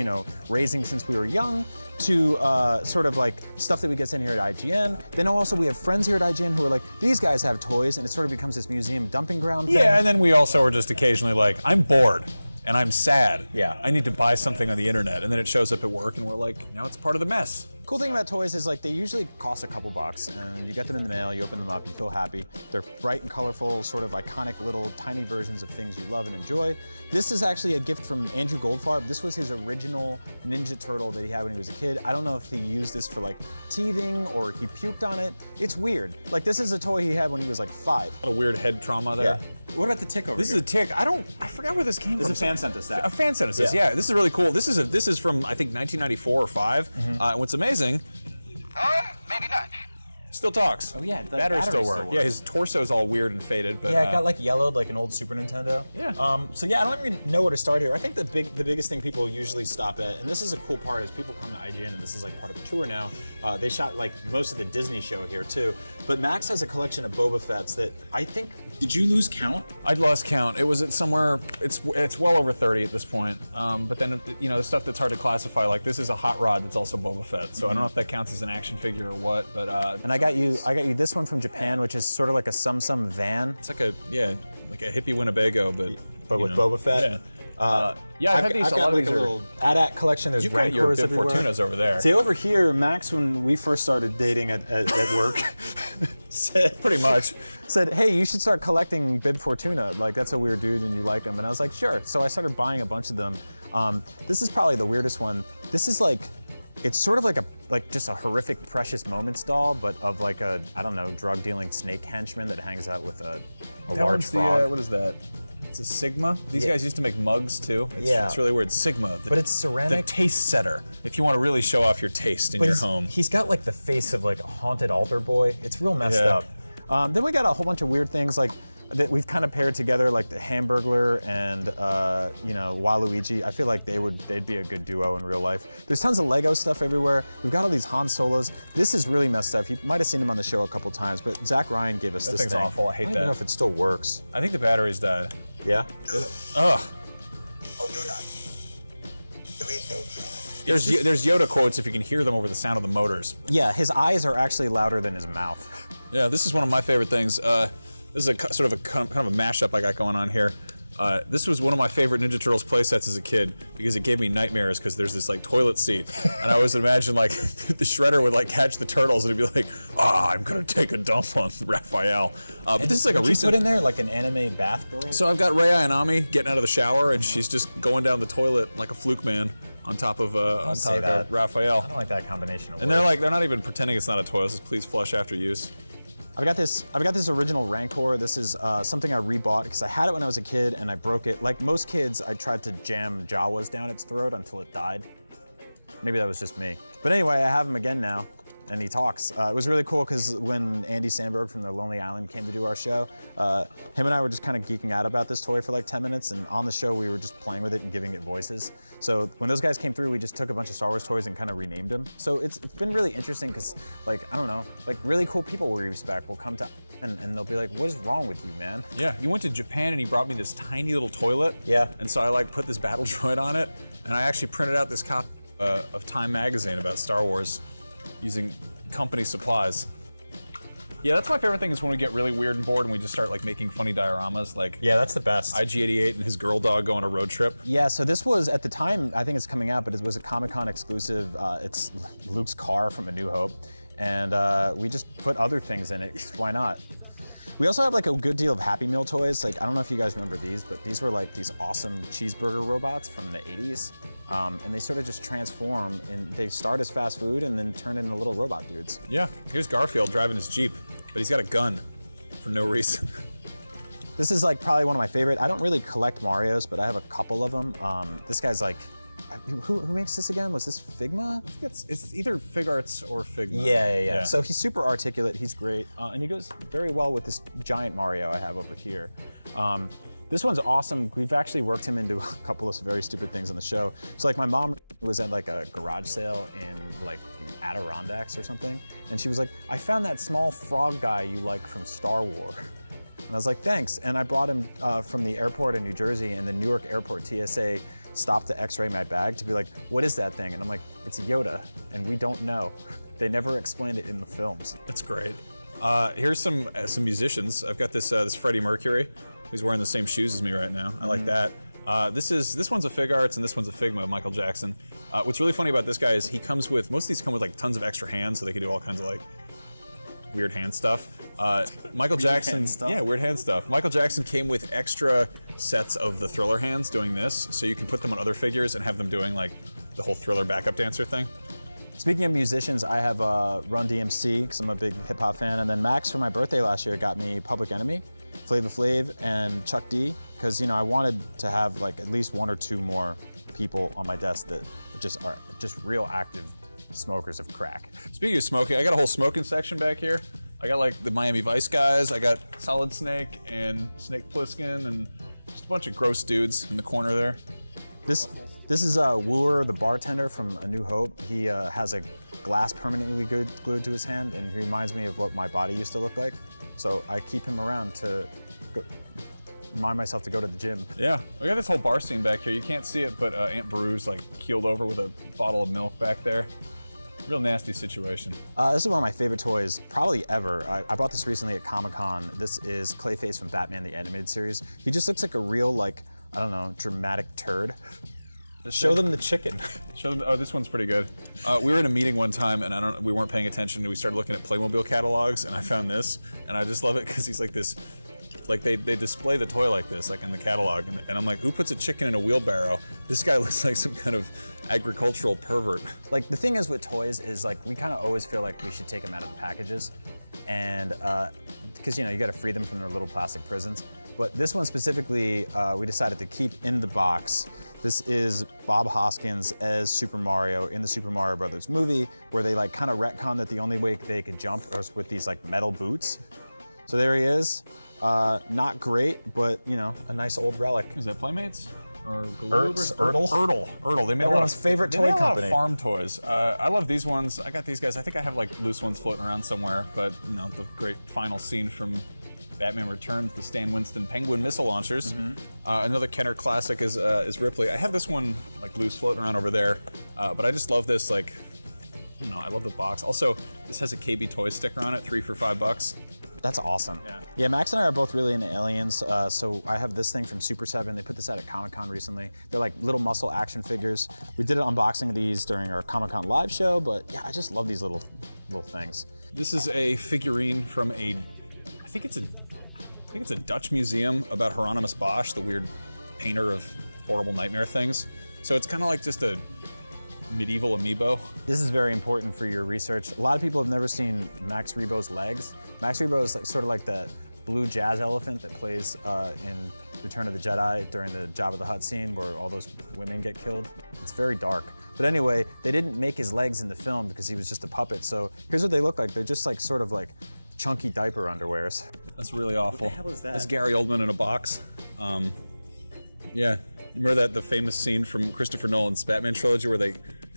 raising since we were young, to sort of like stuff that we get sent here at IGN. Then also we have friends here at IGN who are like, these guys have toys, and it sort of becomes this museum dumping ground thing. Yeah, and then we also are just occasionally like, I'm bored and I'm sad. Yeah. I need to buy something on the internet, and then it shows up at work, and we're like, now it's part of the mess. Cool thing about toys is like they usually cost a couple bucks, and you get them in the mail, you open them up, you feel happy. They're bright and colorful, sort of iconic little tiny versions of things you love and enjoy. This is actually a gift from Andrew Goldfarb. This was his original Ninja Turtle that he had when he was a kid. I don't know if he used this for like teething or he puked on it. It's weird. Like this is a toy he had when he was like 5. A weird head trauma there. What about the tick over This here? is a tick. I forgot where this came from. a fan sent us that. A fan sent us this. Yeah, this is really cool. This is from I think 1994 or 5. And what's amazing? Maybe not. Still talks. Oh, yeah, the batteries still batteries work. still work. Yeah, his torso's all weird and faded. But, Yeah, it got like yellowed like an old Super Nintendo. Yeah. So yeah, I don't even know where to start here. I think the biggest thing people usually stop at, and this is a cool part, is people come to IGN, and this is like part of the tour now. They shot like most of the Disney show here too. But Max has a collection of Boba Fett's that I think. Did you lose count? I'd lost count. It was at somewhere. It's well over 30 at this point. But then the stuff that's hard to classify, like this is a hot rod that's also Boba Fett. So I don't know if that counts as an action figure or what. But And I got you this one from Japan, which is sort of like a Sum van, it's like a hippie Winnebago, but with Boba Fett. Yeah. I've had these. I've A lot got of like these a are. little AT-AT collection. There's You've got your Rancors good everywhere. Fortunas over there. See, over here, Max, when we first started dating at work, Pretty much. said, hey, you should start collecting Bib Fortuna. Like, that's a weird dude and you like him. And I was like, sure. So I started buying a bunch of them. This is probably the weirdest one. This is like, it's sort of like just a horrific Precious Moments doll, but of like a, I don't know, drug dealing snake henchman that hangs out with a large frog. what is that? It's a Sigma. These guys used to make mugs too. It's really weird. Sigma. But it's ceramic. The taste setter. If you want to really show off your taste in your home. He's got like the face of like a haunted altar boy. It's real messed up. Then we got a whole bunch of weird things like that we've kind of paired together, like the Hamburglar and Waluigi. I feel like they'd be a good duo in real life. There's tons of Lego stuff everywhere. We've got all these Han Solos. This is really messed up. You might have seen him on the show a couple times, but Zach Ryan gave us this thing's thing. awful. I hate don't that. even know if it still works. I think the batteries died. Yeah. Ugh. Oh, do not. There is no try. There's Yoda quotes if you can hear them over the sound of the motors. Yeah, his eyes are actually louder than his mouth. Yeah, this is one of my favorite things. This is a sort of a kind of a mashup I got going on here. This was one of my favorite Ninja Turtles playsets as a kid because it gave me nightmares because there's this like toilet seat, and I always imagine like the Shredder would like catch the turtles and it'd be like, I'm gonna take a dump on Raphael. But this is like a recent. You put in there like an anime bath girl. So I've got Rei Ayanami getting out of the shower and she's just going down the toilet like a fluke man on top of Raphael. I don't like that combination of And words. they're not even pretending it's not a toilet. It says please flush after use. I've got this original Rancor. This is something I rebought because I had it when I was a kid and I broke it. Like most kids, I tried to jam Jawas down its throat until it died. Maybe that was just me. But anyway, I have him again now, and he talks. It was really cool because when Andy Samberg from The Lonely Island came to do our show, him and I were just kind of geeking out about this toy for like 10 minutes, and on the show we were just playing with it and giving it voices. So when those guys came through, we just took a bunch of Star Wars toys and kind of renamed them. So it's been really interesting because, like, I don't know, like really cool people we respect will come to and they'll be like, what is wrong with you, man? Yeah, you went to Japan and he brought me this tiny little toilet. Yeah. And so I like put this battle droid on it, and I actually printed out this copy of Time magazine about Star Wars using company supplies. Yeah, that's my favorite thing is when we get really weird and bored and we just start like making funny dioramas, like Yeah, that's the best. IG-88 and his girl dog go on a road trip. Yeah, so this was, at the time, I think it's coming out, but it was a Comic-Con exclusive. It's Luke's car from A New Hope. And we just put other things in it, 'cause why not? We also have like a good deal of Happy Meal toys. Like, I don't know if you guys remember these, but these were like these awesome cheeseburger robots from the 80s. And they sort of just transform, and they start as fast food and then turn into little robot dudes. Yeah, here's Garfield driving his Jeep, but he's got a gun for no reason. This is like probably one of my favorite. I don't really collect Marios, but I have a couple of them. This guy's like, who makes this again? Was this Figma? It's either FigArts or Figma. Yeah. So he's super articulate. He's great, and he goes very well with this giant Mario I have over here. This one's awesome. We've actually worked him into a couple of very stupid things on the show. So like my mom was at like a garage sale in like the Adirondacks or something, and she was like, "I found that small frog guy you like from Star Wars." And I was like, "Thanks." And I brought him from the airport in New Jersey, and the Newark Airport TSA stopped to x-ray my bag to be like, what is that thing? And I'm like, it's Yoda, and we don't know. They never explained it in the films. That's great. Here's some musicians. I've got this Freddie Mercury, who's wearing the same shoes as me right now. I like that. This one's a FigArts and this one's a Figma of Michael Jackson. What's really funny about this guy is most of these come with like tons of extra hands, so they can do all kinds of like weird hand stuff. Michael Jackson, hand stuff? yeah, weird hand stuff. Michael Jackson came with extra sets of the Thriller hands doing this, so you can put them on other figures and have them doing like the whole Thriller backup dancer thing. Speaking of musicians, I have Run DMC, because I'm a big hip hop fan, and then Max for my birthday last year got me Public Enemy, Flava Flav, and Chuck D, because I wanted to have like at least one or two more people on my desk that are just real active smokers of crack. Speaking of smoking, I got a whole smoking section back here. I got like the Miami Vice guys, I got Solid Snake and Snake Plissken and just a bunch of gross dudes in the corner there. This is Wooer, the bartender from A New Hope. He has a glass permanently glued to his hand, and he reminds me of what my body used to look like. So I keep him around to remind myself to go to the gym. Yeah, we got this whole bar scene back here. You can't see it, but Aunt Beru's like keeled over with a bottle of milk back there. Real nasty situation. This is one of my favorite toys, probably ever. I bought this recently at Comic-Con. This is Clayface from Batman the Animated Series. He just looks like a real, like, I don't know, dramatic turd. Show them the chicken. Show them. Oh, this one's pretty good. We were in a meeting one time, and we weren't paying attention. And we started looking at Playmobil catalogs, and I found this, and I just love it because he's like this. Like they display the toy like this, like in the catalog, and I'm like, who puts a chicken in a wheelbarrow? This guy looks like some kind of agricultural pervert. Like the thing is with toys is like we kind of always feel like we should take them out of the packages, and because you got to free them from their little plastic prisons. But this one specifically, we decided to keep in the box. This is Bob Hoskins as Super Mario in the Super Mario Brothers movie, where they like kind of retcon that the only way they could jump was with these like metal boots. So there he is. Not great, but a nice old relic. Is that Playmates? Or Ertl? Ertl. They made Everyone's favorite toy a lot company. of farm toys. I love these ones. I got these guys. I think I have like loose ones floating around somewhere. But the great final scene from Batman Returns, the Stan Winston Penguin missile launchers. Another Kenner classic is Ripley. I have this one like loose floating around over there. But I just love this like. I love the box. Also, this has a KB Toy sticker on it, 3 for $5. That's awesome. Yeah. Max and I are both really into aliens, so I have this thing from Super 7. They put this out at Comic-Con recently. They're like little muscle action figures. We did an unboxing of these during our Comic-Con live show, but yeah, I just love these little things. This is a figurine from I think it's a Dutch museum about Hieronymus Bosch, the weird painter of horrible nightmare things. So it's kind of like just a medieval amiibo. This is very important for your research. A lot of people have never seen Max Rebo's legs. Max Rebo is sort of like the blue jazz elephant that plays in Return of the Jedi during the Jabba the Hutt scene where all those women get killed. It's very dark. But anyway, they didn't make his legs in the film because he was just a puppet. So here's what they look like. They're just like sort of like chunky diaper underwears. That's really awful. What the hell is that? That's Gary Oldman in a box. Yeah. Remember the famous scene from Christopher Nolan's Batman trilogy where they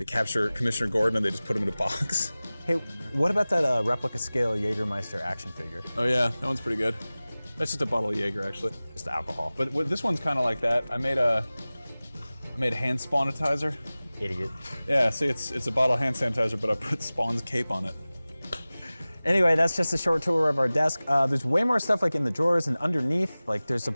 capture Commissioner Gordon and they just put him in a box? Hey, what about that replica scale Jägermeister action figure? Oh yeah, that one's pretty good. That's just a bottle of Jaeger actually. Just alcohol. But this one's kind of like that. I made hand sanitizer. Idiot. Yeah, see, it's a bottle of hand sanitizer, but I put Spawn's cape on it. Anyway, that's just a short tour of our desk. There's way more stuff like in the drawers and underneath. Like there's some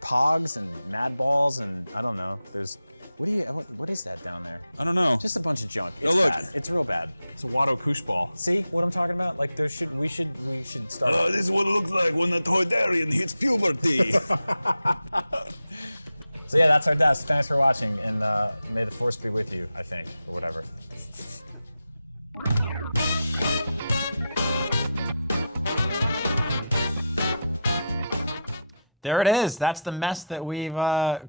Pogs and Mad Balls and I don't know. There's what is that down there? I don't know. Just a bunch of junk. It's Oh, look. bad. It's real bad. It's a Watto Koosh ball. See what I'm talking about? Like we should start. This is what it looks like when a Toydarian hits puberty. So yeah, that's our desk. Thanks for watching, and may the force be with you. I think, or whatever. There it is. That's the mess that we've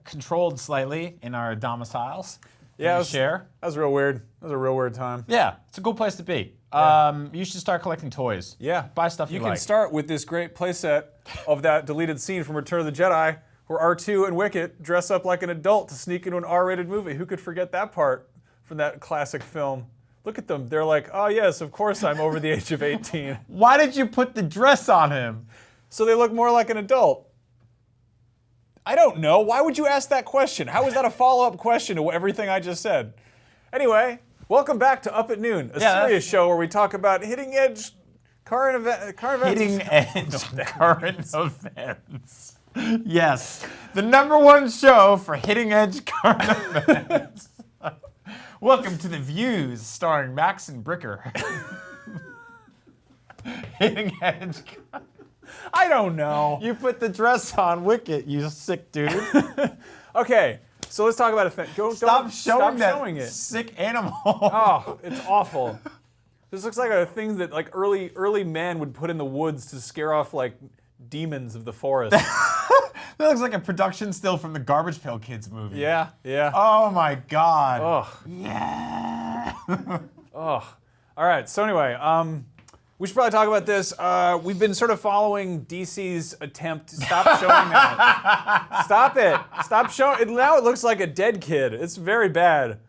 controlled slightly in our domiciles. Yeah, share. That was real weird. That was a real weird time. Yeah, it's a cool place to be. You should start collecting toys. Yeah. Buy stuff you can like. start with this great playset of that deleted scene from Return of the Jedi where R2 and Wicket dress up like an adult to sneak into an R-rated movie. Who could forget that part from that classic film? Look at them. They're like, oh yes, of course I'm over the age of 18. Why did you put the dress on him? So they look more like an adult. I don't know. Why would you ask that question? How is that a follow-up question to everything I just said? Anyway, welcome back to Up at Noon, a serious show where we talk about hitting edge current events. Hitting edge current events. Yes, the #1 show for hitting edge current events. Welcome to The Views, starring Max and Bricker. Hitting edge. I don't know. You put the dress on, Wicket, you sick dude. Okay, so let's talk about a thing. Stop showing that it. sick animal. Oh, it's awful. This looks like a thing that like early men would put in the woods to scare off like demons of the forest. That looks like a production still from the Garbage Pail Kids movie. Yeah. Oh my God. Ugh. Yeah. Ugh. All right. So anyway, we should probably talk about this. We've been sort of following DC's attempt to stop showing that. Stop it. Stop showing it. Now it looks like a dead kid. It's very bad.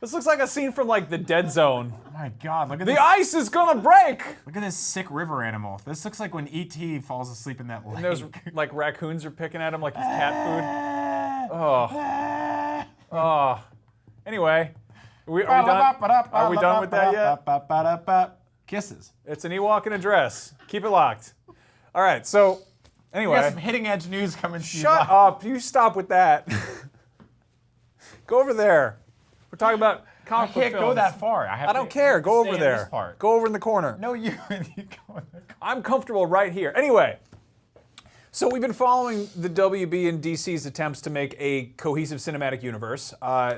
This looks like a scene from like the Dead Zone. Oh my God, look at The this. ice is gonna break. Look at this sick river animal. This looks like when E.T. falls asleep in that lake. And those like raccoons are picking at him like he's cat food. Oh. Oh. Anyway, are we done? Are we done with that yet? Kisses. It's an Ewok in a dress. Keep it locked. All right, so We got some anyway. hitting edge news coming to you. Shut up. You stop with that. Go over there. We're talking about I comic book can't go films. that far. I don't care. Go over stay in there. this part. Go over in the corner. No, you go in the I'm comfortable right here. Anyway, so we've been following the WB and DC's attempts to make a cohesive cinematic universe.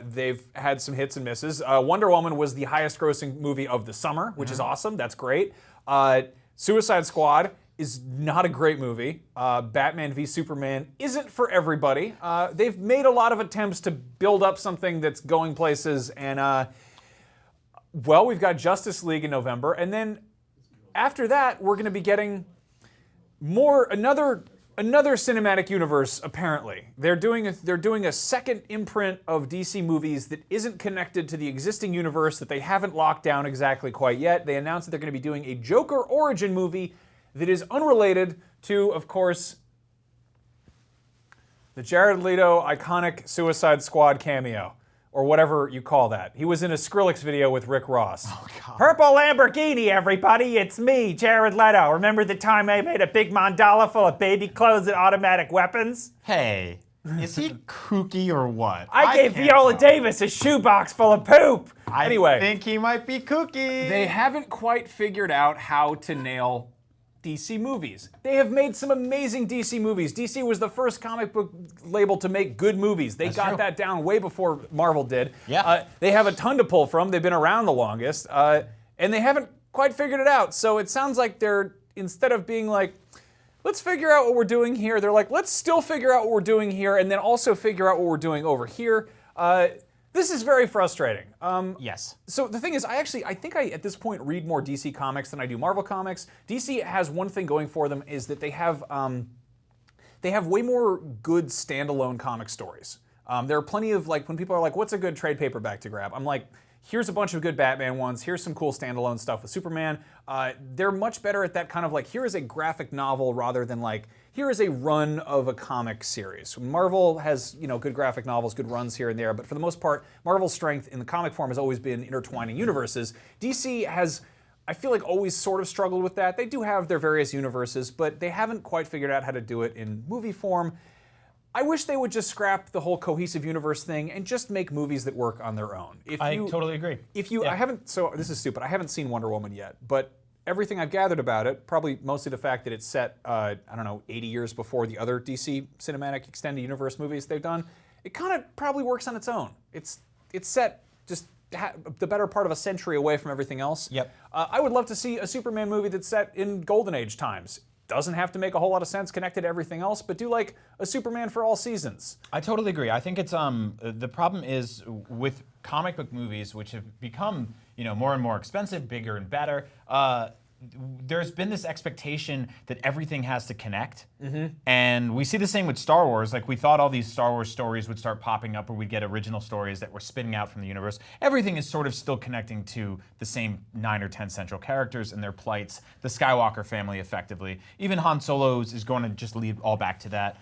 They've had some hits and misses. Wonder Woman was the highest grossing movie of the summer, which is awesome. That's great. Suicide Squad is not a great movie. Batman v Superman isn't for everybody. They've made a lot of attempts to build up something that's going places, and well, we've got Justice League in November, and then after that, we're going to be getting another cinematic universe. Apparently, they're doing a second imprint of DC movies that isn't connected to the existing universe that they haven't locked down exactly quite yet. They announced that they're going to be doing a Joker origin movie that is unrelated to, of course, the Jared Leto iconic Suicide Squad cameo, or whatever you call that. He was in a Skrillex video with Rick Ross. Oh, God. Purple Lamborghini, everybody, it's me, Jared Leto. Remember the time I made a big mandala full of baby clothes and automatic weapons? Hey, is he kooky or what? I gave can't Viola tell. Davis a shoebox full of poop. Anyway, I think he might be kooky. they haven't quite figured out how to nail DC movies. They have made some amazing DC movies. DC was the first comic book label to make good movies. They got true. that down way before Marvel did. Yeah. They have a ton to pull from. They've been around the longest, and they haven't quite figured it out. So it sounds like they're, instead of being like, let's figure out what we're doing here, they're like, let's still figure out what we're doing here, and then also figure out what we're doing over here. This is very frustrating. Yes. So the thing is, I think I at this point read more DC comics than I do Marvel comics. DC has one thing going for them, is that they have way more good standalone comic stories. There are plenty of, like, when people are like, what's a good trade paperback to grab? I'm like, here's a bunch of good Batman ones, here's some cool standalone stuff with Superman. They're much better at that kind of like, here is a graphic novel rather than like, here is a run of a comic series. Marvel has, good graphic novels, good runs here and there, but for the most part, Marvel's strength in the comic form has always been intertwining universes. DC has, I feel like, always sort of struggled with that. They do have their various universes, but they haven't quite figured out how to do it in movie form. I wish they would just scrap the whole cohesive universe thing and just make movies that work on their own. I totally agree. This is stupid, I haven't seen Wonder Woman yet, but everything I've gathered about it, probably mostly the fact that it's set, 80 years before the other DC Cinematic Extended Universe movies they've done, it kind of probably works on its own. It's set just the better part of a century away from everything else. Yep. I would love to see a Superman movie that's set in Golden Age times. Doesn't have to make a whole lot of sense connected to everything else, but do like a Superman for all seasons. I totally agree. I think it's the problem is with comic book movies, which have become more and more expensive, bigger and better. There's been this expectation that everything has to connect, and we see the same with Star Wars. Like, we thought all these Star Wars stories would start popping up, or we'd get original stories that were spinning out from the universe. Everything is sort of still connecting to the same 9 or 10 central characters and their plights. The Skywalker family, effectively. Even Han Solo's is going to just lead all back to that.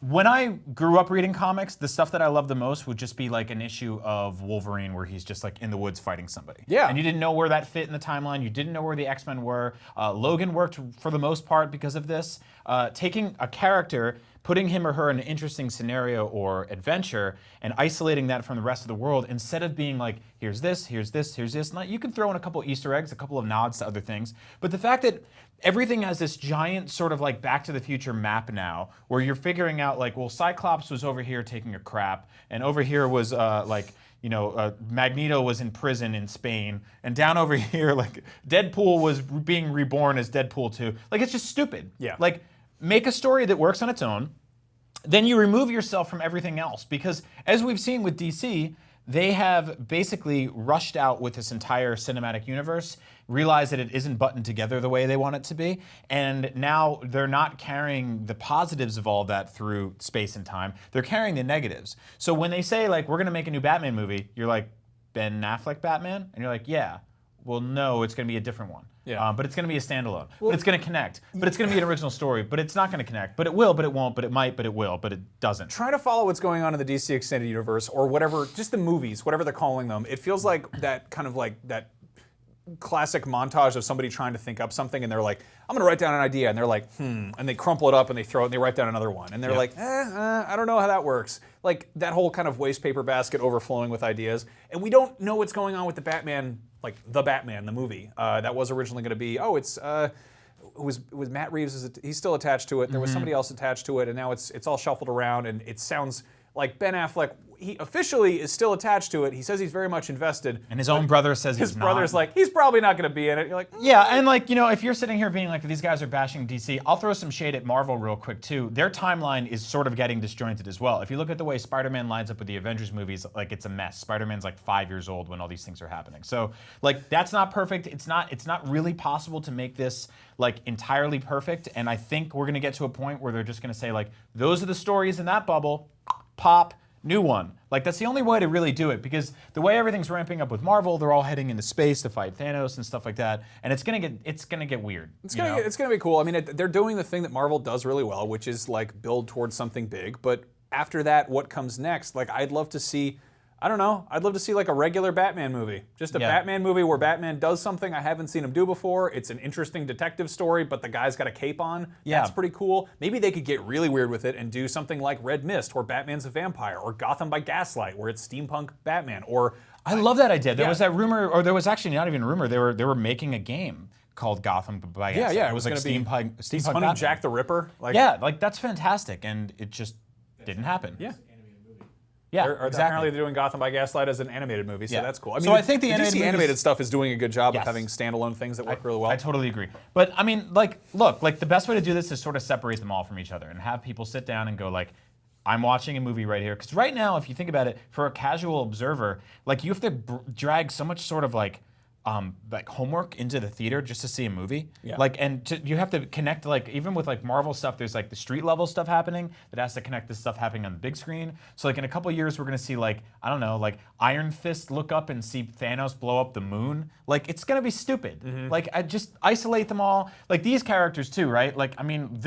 When I grew up reading comics, the stuff that I loved the most would just be like an issue of Wolverine where he's just like in the woods fighting somebody. Yeah. And you didn't know where that fit in the timeline. You didn't know where the X-Men were. Logan worked for the most part because of this. Taking a character, putting him or her in an interesting scenario or adventure, and isolating that from the rest of the world, instead of being like, here's this, here's this, here's this. Now, you can throw in a couple Easter eggs, a couple of nods to other things, but the fact that everything has this giant sort of like Back to the Future map now, where you're figuring out like, well, Cyclops was over here taking a crap, and over here was Magneto was in prison in Spain, and down over here, like, Deadpool was being reborn as Deadpool 2. Like, it's just stupid. Yeah. Like, make a story that works on its own, then you remove yourself from everything else. Because as we've seen with DC, they have basically rushed out with this entire cinematic universe, realized that it isn't buttoned together the way they want it to be, and now they're not carrying the positives of all that through space and time. They're carrying the negatives. So when they say, like, we're going to make a new Batman movie, you're like, Ben Affleck Batman? And you're like, yeah. Well, no, it's going to be a different one. Yeah. But it's going to be a standalone. But it's going to connect. But it's going to be an original story. But it's not going to connect. But it will, but it won't, but it might, but it will, but it doesn't. Trying to follow what's going on in the DC Extended Universe, or whatever, just the movies, whatever they're calling them, it feels like that kind of like that classic montage of somebody trying to think up something, and they're like, I'm gonna write down an idea, and they're like, and they crumple it up and they throw it and they write down another one, and they're like, I don't know how that works. Like that whole kind of waste paper basket overflowing with ideas, and we don't know what's going on with the Batman, like the Batman, the movie. That was originally going to be, it was Matt Reeves, he's still attached to it. There was somebody else attached to it, and now it's all shuffled around, and it sounds like Ben Affleck, he officially is still attached to it. He says he's very much invested. And his own brother says his he's brother's not. like, he's probably not going to be in it. You're like, Yeah, and like, if you're sitting here being like, these guys are bashing DC, I'll throw some shade at Marvel real quick too. Their timeline is sort of getting disjointed as well. If you look at the way Spider-Man lines up with the Avengers movies, like it's a mess. Spider-Man's like 5 years old when all these things are happening. So like, that's not perfect. It's not really possible to make this like entirely perfect. And I think we're gonna get to a point where they're just gonna say like, those are the stories in that bubble, pop, new one. Like that's the only way to really do it, because the way everything's ramping up with Marvel, they're all heading into space to fight Thanos and stuff like that, and it's gonna get weird. it's gonna be cool. I mean, they're doing the thing that Marvel does really well, which is like build towards something big. But after that, what comes next? Like, I'd love to see. I don't know. I'd love to see like a regular Batman movie. Just a Batman movie where Batman does something I haven't seen him do before. It's an interesting detective story, but the guy's got a cape on. Yeah. That's pretty cool. Maybe they could get really weird with it and do something like Red Mist, where Batman's a vampire, or Gotham by Gaslight, where it's steampunk Batman, or I love that idea. There was that rumor, or there was actually not even a rumor. They were making a game called Gotham by Gaslight. yeah, It was like steampunk he's hunting Batman. Jack the Ripper. Like, Yeah, like that's fantastic, and it just didn't happen. yeah. Yeah, Apparently exactly. they're doing Gotham by Gaslight as an animated movie, so Yeah. that's cool. I mean, So I think the DC animated movies- animated stuff is doing a good job Yes. of having standalone things that work really well. I totally agree. But I mean, like, look, like the best way to do this is sort of separate them all from each other and have people sit down and go like, I'm watching a movie right here. Because right now, if you think about it, for a casual observer, like you have to drag so much sort of like homework into the theater just to see a movie. Yeah. Like, you have to connect, like, even with like Marvel stuff, there's like the street level stuff happening that has to connect to stuff happening on the big screen. So like in a couple of years, we're gonna see like, I don't know, like Iron Fist look up and see Thanos blow up the moon. Like, it's gonna be stupid. Like, I just isolate them all. Like these characters too, right? Like, I mean,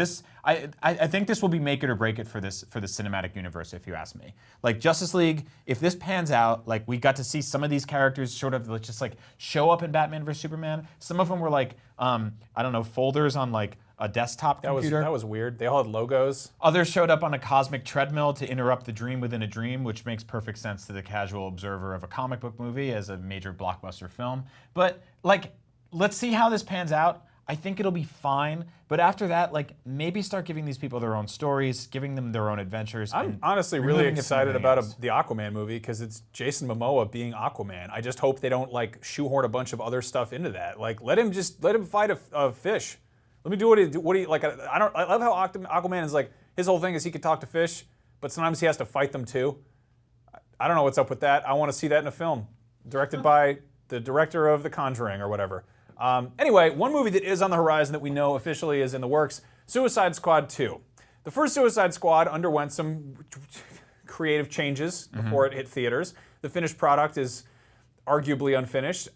I think this will be make it or break it for the cinematic universe, if you ask me. Like Justice League, if this pans out, like we got to see some of these characters sort of like, just like show up in Batman vs Superman. Some of them were like, I don't know, folders on like a desktop computer. That was weird. They all had logos. Others showed up on a cosmic treadmill to interrupt the dream within a dream, which makes perfect sense to the casual observer of a comic book movie as a major blockbuster film. But like, let's see how this pans out. I think it'll be fine, but after that, like, maybe start giving these people their own stories, giving them their own adventures. I'm honestly really removing it from excited everything about else. the Aquaman movie because it's Jason Momoa being Aquaman. I just hope they don't like shoehorn a bunch of other stuff into that. Like, let him fight a fish. Let me do what he like. I love how Aquaman is like, his whole thing is he can talk to fish, but sometimes he has to fight them too. I don't know what's up with that. I want to see that in a film directed by the director of The Conjuring or whatever. Anyway, one movie that is on the horizon that we know officially is in the works, Suicide Squad 2. The first Suicide Squad underwent some creative changes before it hit theaters. The finished product is arguably unfinished.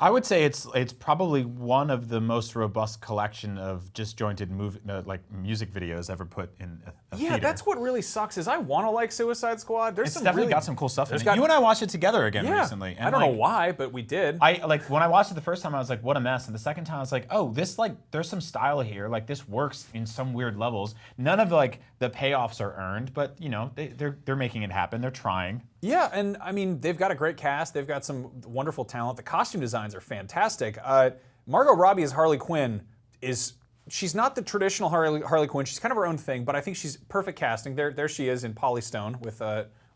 I would say it's probably one of the most robust collection of disjointed music videos ever put in a Yeah, theater. that's what really sucks is I want to like Suicide Squad. There's It's some definitely really, got some cool stuff in there's it. got- You and I watched it together again yeah, recently. I don't know why, but we did. I like when I watched it the first time, I was like, "What a mess!" And the second time, I was like, "Oh, this like there's some style here. Like this works in some weird levels. None of like the payoffs are earned, but you know they're making it happen. They're trying." Yeah, and I mean, they've got a great cast. They've got some wonderful talent. The costume designs are fantastic. Margot Robbie as Harley Quinn she's not the traditional Harley Quinn. She's kind of her own thing, but I think she's perfect casting. There she is in Polly Stone with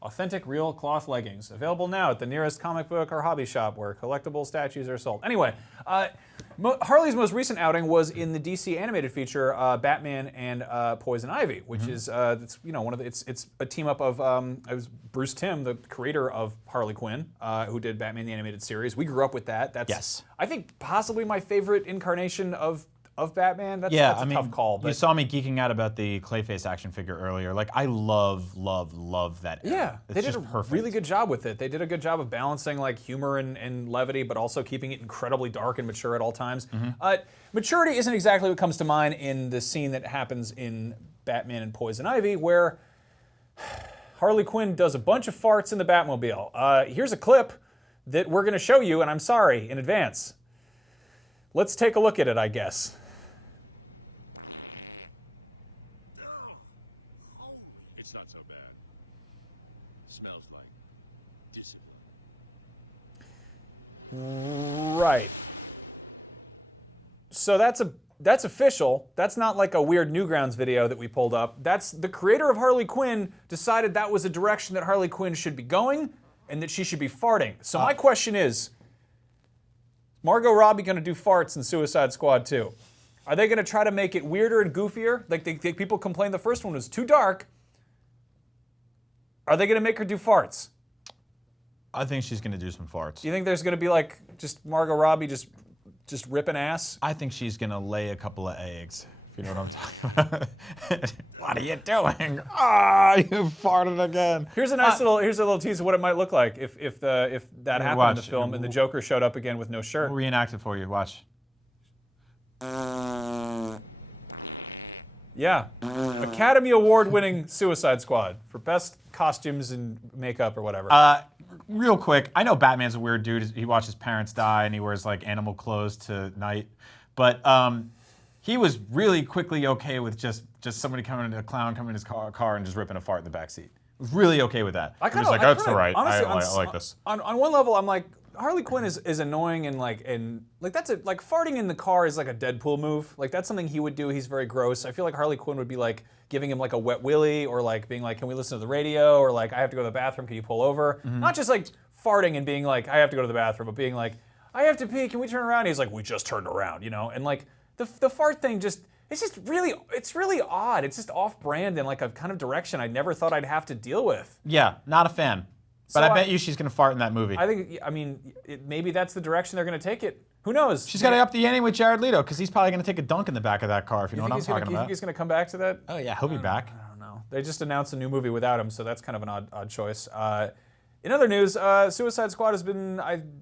authentic real cloth leggings. Available now at the nearest comic book or hobby shop where collectible statues are sold. Anyway, Harley's most recent outing was in the DC animated feature Batman and Poison Ivy, which is it's it's a team up of it was Bruce Timm, the creator of Harley Quinn, who did Batman the animated series. We grew up with that. That's Yes. I think possibly my favorite incarnation of Batman. That's Yeah, a I mean, tough call. you But saw me geeking out about the Clayface action figure earlier. Like I love that. Era. yeah, it's they did just a perfect. really good job with it. They did a good job of balancing like humor and levity, but also keeping it incredibly dark and mature at all times. Maturity isn't exactly what comes to mind in the scene that happens in Batman and Poison Ivy, where Harley Quinn does a bunch of farts in the Batmobile. Here's a clip that we're going to show you, and I'm sorry in advance. Let's take a look at it, I guess. Oh, holy. It's not so bad. Smells like discipline. Right. So that's official. That's not like a weird Newgrounds video that we pulled up. That's the creator of Harley Quinn decided that was a direction that Harley Quinn should be going and that she should be farting. So my question is Margot Robbie going to do farts in Suicide Squad 2? Are they going to try to make it weirder and goofier? Like people complained the first one was too dark. Are they going to make her do farts? I think she's gonna do some farts. Do you think there's going to be like just Margot Robbie just ripping ass? I think she's gonna lay a couple of eggs. If you know what I'm talking about. What are you doing? Ah, you farted again. Here's a little tease of what it might look like if that happened in watch. the film and the Joker showed up again with no shirt. We'll reenact it for you. Watch. Yeah. Academy Award-winning Suicide Squad for best costumes and makeup or whatever. Real quick, I know Batman's a weird dude. He watched his parents die and he wears like animal clothes to night, but he was really quickly okay with just somebody a clown coming in his car and just ripping a fart in the backseat. Was really okay with that. He was like, that's all right. Honestly, I like this. On one level, I'm like, Harley Quinn is annoying and like that's like farting in the car is like a Deadpool move. Like that's something he would do. He's very gross. I feel like Harley Quinn would be like giving him like a wet willy or like being like, can we listen to the radio? Or like, I have to go to the bathroom. Can you pull over? Not just like farting and being like, I have to go to the bathroom, but being like, I have to pee. Can we turn around? He's like, we just turned around, you know? And like the fart thing it's really odd. It's just off-brand in like a kind of direction I never thought I'd have to deal with. Yeah, not a fan. But I bet you she's gonna fart in that movie. Maybe that's the direction they're going to take it. Who knows? She's got to up the ante with Jared Leto because he's probably gonna take a dunk in the back of that car. If you know what I'm talking You about. think he's going to come back to that? Oh yeah, he'll be back. I don't know. They just announced a new movie without him, so that's kind of an odd choice. In other news, Suicide Squad has been.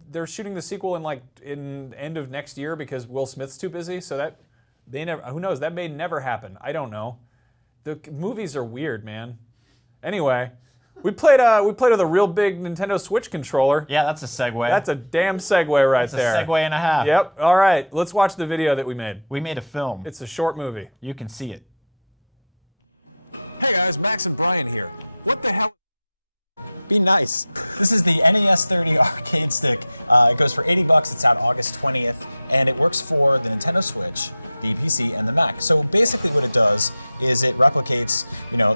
They're shooting the sequel in end of next year because Will Smith's too busy. So that who knows? That may never happen. I don't know. The movies are weird, man. Anyway, we played with a real big Nintendo Switch controller. Yeah, that's a segue. That's a damn segue right there. That's a segue and a half. Yep. All right. Let's watch the video that we made. We made a film. It's a short movie. You can see it. Hey guys, Max and Brian here. What the hell? Be nice. This is the NES 30 arcade stick. It goes for $80. It's out August 20th, and it works for the Nintendo Switch, the PC, and the Mac. So basically what it does is it replicates,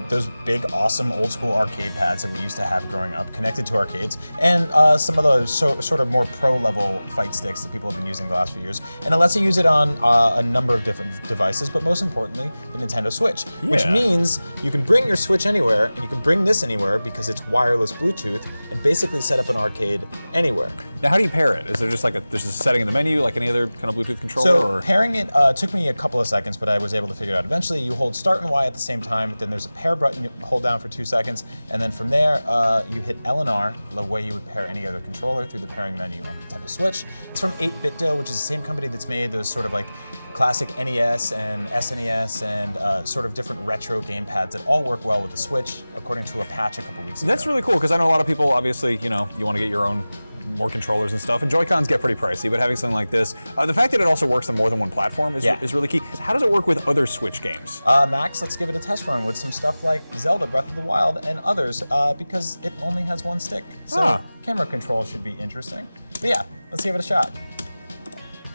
those big, awesome, old-school arcade pads that we used to have growing up, connected to arcades, and some of the sort of more pro-level fight sticks that people have been using the last few years. And it lets you use it on a number of different devices, but most importantly, the Nintendo Switch, which means you can bring your Switch anywhere, and you can bring this anywhere because it's wireless Bluetooth, and basically set up an arcade anywhere. Now, how do you pair it? Is there just there's a setting in the menu like any other kind of Bluetooth controller? So pairing it took me a couple of seconds, but I was able to figure it out. Eventually, you hold Start and Y at the same time. Then there's a pair button you hold down for 2 seconds, and then from there you hit L and R, the way you would pair any other controller through the pairing menu on the Nintendo Switch. It's from 8BitDo, which is the same company that's made those sort of like classic NES and SNES and sort of different retro gamepads that all work well with the Switch, according to a patch a couple weeks ago. That's really cool because I know a lot of people, obviously, you want to get your own more controllers and stuff, and Joy-Cons get pretty pricey, but having something like this, the fact that it also works on more than one platform is really key. How does it work with other Switch games? Max, let's give it a test run with some stuff like Zelda Breath of the Wild and others, because it only has one stick. So camera control should be interesting. But yeah, let's give it a shot.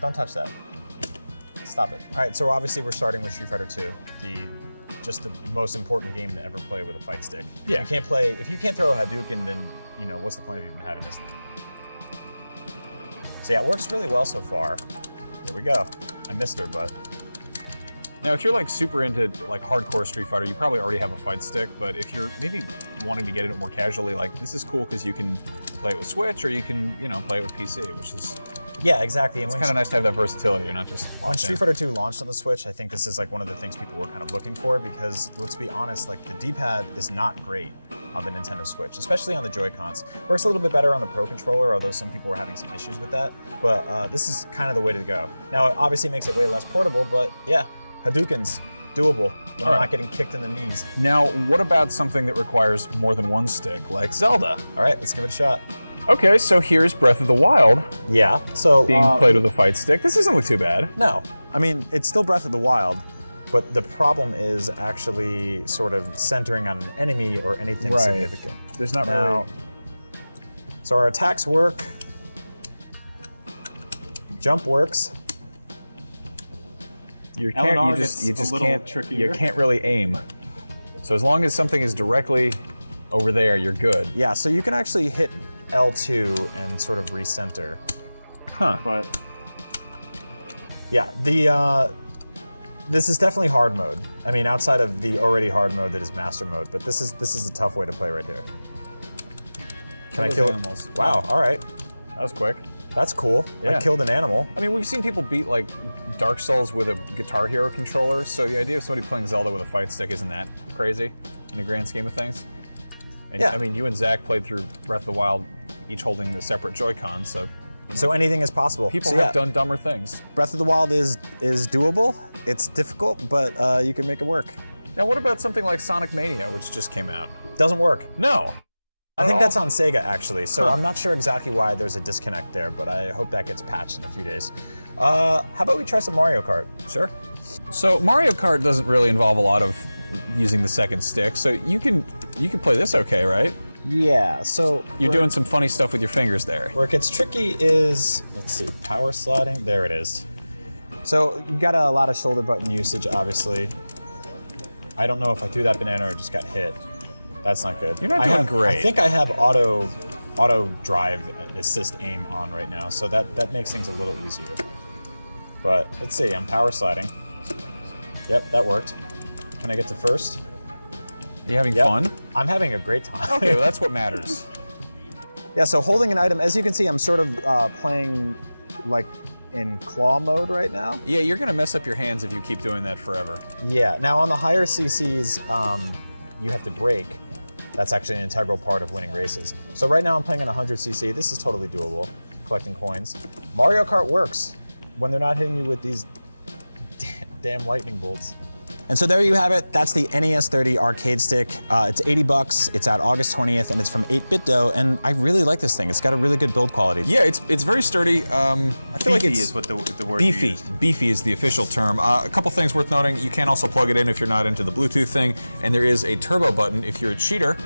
Don't touch that. Stop it. All right, so obviously we're starting with Street Fighter 2, just the most important game to ever play with a fight stick. Yeah. If you can't throw a Hadouken, then what's the point of even having this thing? So yeah, it works really well so far. Here we go. I missed her, but. Now, if you're super into hardcore Street Fighter, you probably already have a fight stick, but if you're maybe wanting to get it more casually, this is cool because you can play it with Switch or you can, play it with PC, which is. Yeah, exactly. It's kind of nice to have that versality. You're not just. When Street Fighter 2 launched on the Switch, I think this is one of the things people were kind of looking for because, let's be honest, the D-pad is not great on the Nintendo Switch, especially on the Joy-Cons. Works a little bit better on the Pro Controller, although some people were having some issues with that. But this is kind of the way to go. Now, it obviously makes it way less portable, but yeah, Hadoukens, doable when I'm not getting kicked in the knees. Now, what about something that requires more than one stick, like Zelda? All right, let's give it a shot. Okay, so here's Breath of the Wild Yeah. So being played with a fight stick. This doesn't look too bad. no, I mean it's still Breath of the Wild, but the problem is actually sort of centering on an enemy or anything Right. significant. There's not Now, really. so our attacks work. Jump works. You Eleanor just gets a little can't. trickier. You can't really aim. So as long as something is directly over there, you're good. Yeah, so you can actually hit L2 and sort of recenter. But Yeah, this is definitely hard mode. I mean, outside of the already hard mode that is master mode, but this is a tough way to play right here. Can I those kill animals. it? Wow, all right. That was quick. That's cool. Yeah. I killed an animal. I mean, we've seen people beat like Dark Souls with a Guitar Hero controller, so the idea of somebody playing Zelda with a fight stick isn't that crazy in the grand scheme of things. And Yeah. I mean, you and Zach played through Breath of the Wild, each holding the separate Joy-Con, so So anything is possible. people So have yeah, done dumber things. Breath of the Wild is doable. It's difficult, but you can make it work. Now, what about something like Sonic Mania, which just came out? Doesn't work. No. I think all? that's on Sega actually, so I'm not sure exactly why there's a disconnect there, but I hope that gets patched in a few days. How about we try some Mario Kart? Sure. So Mario Kart doesn't really involve a lot of using the second stick, so you can play this okay, right? Yeah, so You're doing some funny stuff with your fingers there. where it gets tricky is, let's see, power sliding. There it is. So you got a lot of shoulder button usage, obviously. I don't know if I threw that banana or just got hit. That's not good. You're not I doing have- great. I think I have auto drive assist aim on right now, so that makes things a little easier. But let's see, I'm power sliding. Yep, that worked. Can I get to first? Are you having Yep. fun? I'm having a great time. Okay, well, that's what matters. Yeah, so holding an item, as you can see, I'm sort of playing like in claw mode right now. Yeah, you're gonna mess up your hands if you keep doing that forever. Yeah, now on the higher CCs, you have to brake. That's actually an integral part of winning races. So right now I'm playing on 100cc. This is totally doable, collecting coins. Mario Kart works when they're not hitting you with these damn lightning bolts. And so there you have it. That's the NES 30 arcade stick. It's $80. It's out August 20th, and it's from 8BitDo. And I really like this thing. It's got a really good build quality. Yeah, it's very sturdy. I feel like it's is what the word you beefy. used. Beefy is the official term. A couple things worth noting: you can also plug it in if you're not into the Bluetooth thing, and there is a turbo button if you're a cheater.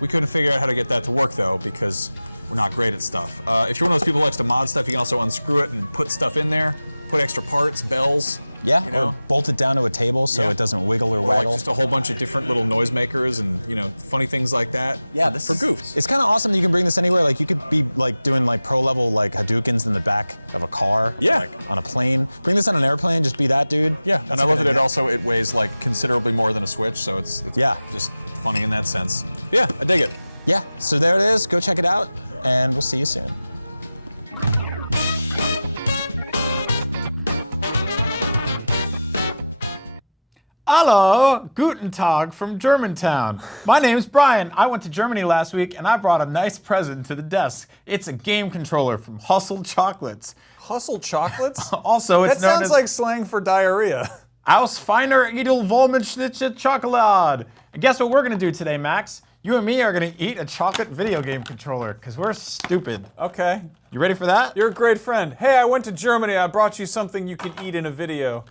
We couldn't figure out how to get that to work though because we're not great at stuff. If you're one of those people who likes to mod stuff, you can also unscrew it and put stuff in there, put extra parts, bells. Yeah, you know? or bolt it down to a table so Yeah. it doesn't wiggle or Or like waggle. just a whole bunch of different little noisemakers and funny things like that. Yeah, for, this for is- goofs. It's kind of awesome that you can bring this anywhere. Like you could be like doing like pro level like Hadoukens in the back of a car. Yeah. Like on a plane. Bring this on an airplane. Just be that dude. Yeah, That's and a I love good that it idea. also weighs like considerably more than a Switch, so it's Yeah. just funny in that sense. Yeah, I dig it. Yeah. So there it is. Go check it out, and we'll see you soon. Hello, Guten Tag from Germantown. My name's Brian. I went to Germany last week and I brought a nice present to the desk. It's a game controller from Hustle Chocolates. Hustle chocolates? Also, it's that known sounds as like slang for diarrhea. Aus feiner Edelwollmilchschnitte Schokolade. And guess what we're gonna do today, Max? You and me are gonna eat a chocolate video game controller, because we're stupid. Okay. You ready for that? You're a great friend. Hey, I went to Germany. I brought you something you can eat in a video.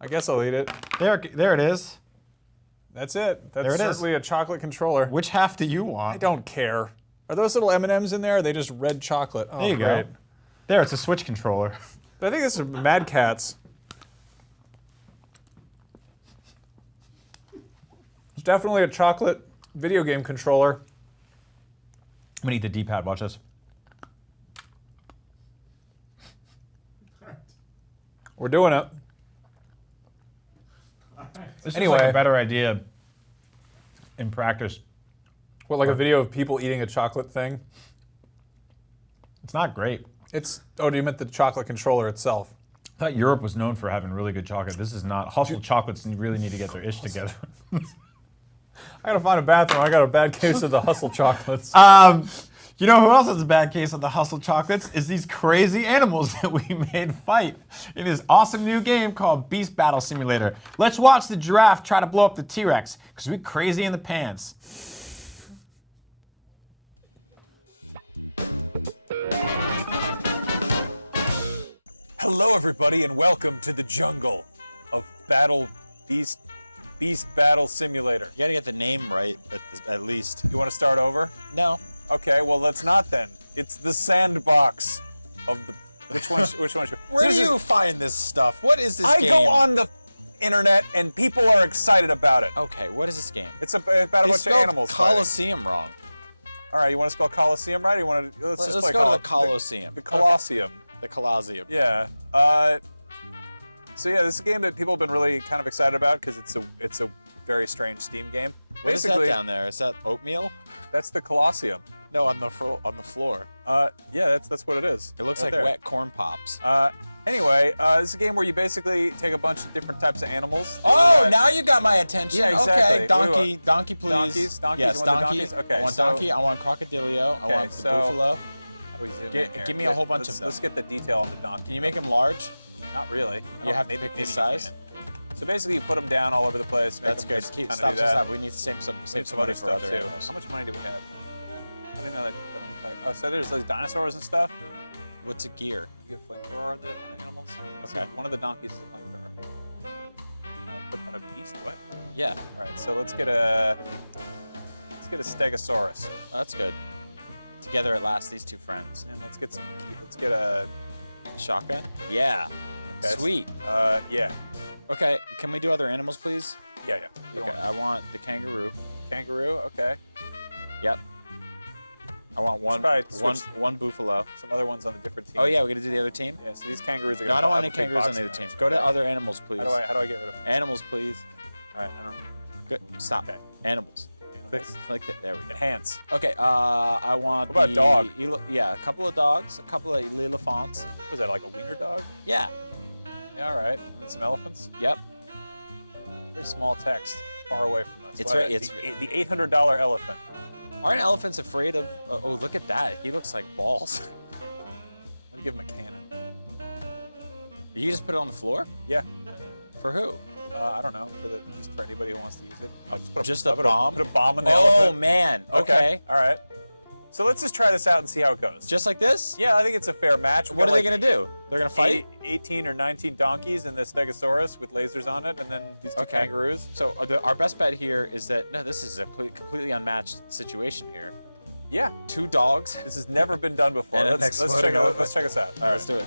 I guess I'll eat it. There it is. That's it. That's There it is. certainly a chocolate controller. Which half do you want? I don't care. Are those little M&Ms in there? Or are they just red chocolate? Oh, There you great. go. There, it's a Switch controller. I think this is Mad Catz. It's definitely a chocolate video game controller. I'm gonna eat the D-pad, watch this. We're doing it. This Anyway. is like a better idea in practice. What, like a video of people eating a chocolate thing? It's not great. Oh, do you meant the chocolate controller itself? I thought Europe was known for having really good chocolate. This is not. Hustle Chocolates really need to get their ish together. I gotta find a bathroom. I got a bad case of the Hustle chocolates. You know who else has a bad case of the Hustle Chocolates? Is these crazy animals that we made fight in this awesome new game called Beast Battle Simulator. Let's watch the giraffe try to blow up the T-Rex, because we're crazy in the pants. Hello, everybody, and welcome to the jungle of Beast Battle Simulator. You gotta get the name right at least. You want to start over? No. Okay, well, let's not then. It's the sandbox of the. Which one? Which one? Where do you find this stuff? What is this I game? go on the internet, and people are excited about it. Okay, what is this game? It's about a They bunch of spelled animals fighting. Coliseum wrong. All right, you want to spell Coliseum right? Or you want to? Let's just Let's play go to the Colosseum. The Colosseum. The Colosseum. Yeah. So yeah, this is a game that people have been really kind of excited about because it's a very strange Steam game. What is that down there? Is that oatmeal? That's the Colosseum. No, on the floor. Yeah, that's what it is. It looks right like there. wet corn pops. Anyway, this is a game where you basically take a bunch of different types of animals. Oh, now you got my attention. Yeah, exactly. Okay, donkey, donkey, please. Donkeys? Yes, You want the donkey. donkeys? Okay, I want so- donkey. I want crocodilio. I want the buffalo. How do we zoom Gi- in here? give me a whole bunch Let's- of them. Let's get the detail on the donkey. Can you make them large? Not really. You have to maybe, pick maybe the you size? can. So basically, you put them down all over the place. Make That's them good. just Keep, kinda stop, do stop, that. stop. We need to save some Save some money other for stuff other too. animals. How much money do we have? I didn't know that. Oh, so there's like dinosaurs and stuff. What's a gear? You get flamethrower on the animals. Okay. So one of the donkeys is a flamethrower. Put on a beast. What? Yeah, All right. So let's get a Stegosaurus. oh, that's good. Together at last, these two friends. And let's get a. Shotgun? Yeah. Okay. Sweet. Yeah. Okay, can we do other animals, please? Yeah. You Okay, want I want the kangaroo. kangaroo? Okay. Yep. I want probably switch- one buffalo. Some other ones on the different team. Oh yeah, we gotta do the other team? Yeah. So these kangaroos are. No, I don't want any big kangaroos on boxing the other team. match. Go to Okay. other animals, please. How do I get rid of them? Animals, please. All right. I don't know. Good. Stop. Okay. Animals. Animals. Click that. There we go. Enhance. Okay. I want. What about dog? Yeah, a couple of dogs, a couple of elephants. Was that like a wiener dog? Yeah. Yeah. All right. And then some elephants. Yep. Very small text, far away from us. It's What, right- it's- the $800 elephant. Aren't elephants afraid of? Oh, look at that. He looks like balls. Let me give him a cannon. You just put it on the floor? Yeah. For who? I don't know. Just for anybody who wants to use it. I'll just put Just I'll a put bomb? Put a bomb in the Oh elephant. man. Okay. All right. So let's just try this out and see how it goes. Just like this? Yeah, I think it's a fair match. We've What got are they like gonna do? They're gonna fight? 18 or 19 donkeys and the Stegosaurus with lasers on it, and then these two Okay. kangaroos. So our best bet here is that no, this is a completely unmatched situation here. Yeah. 2 dogs. This has never been done before. And an Let's exploding elephant. let's check us out. All right, let's do it.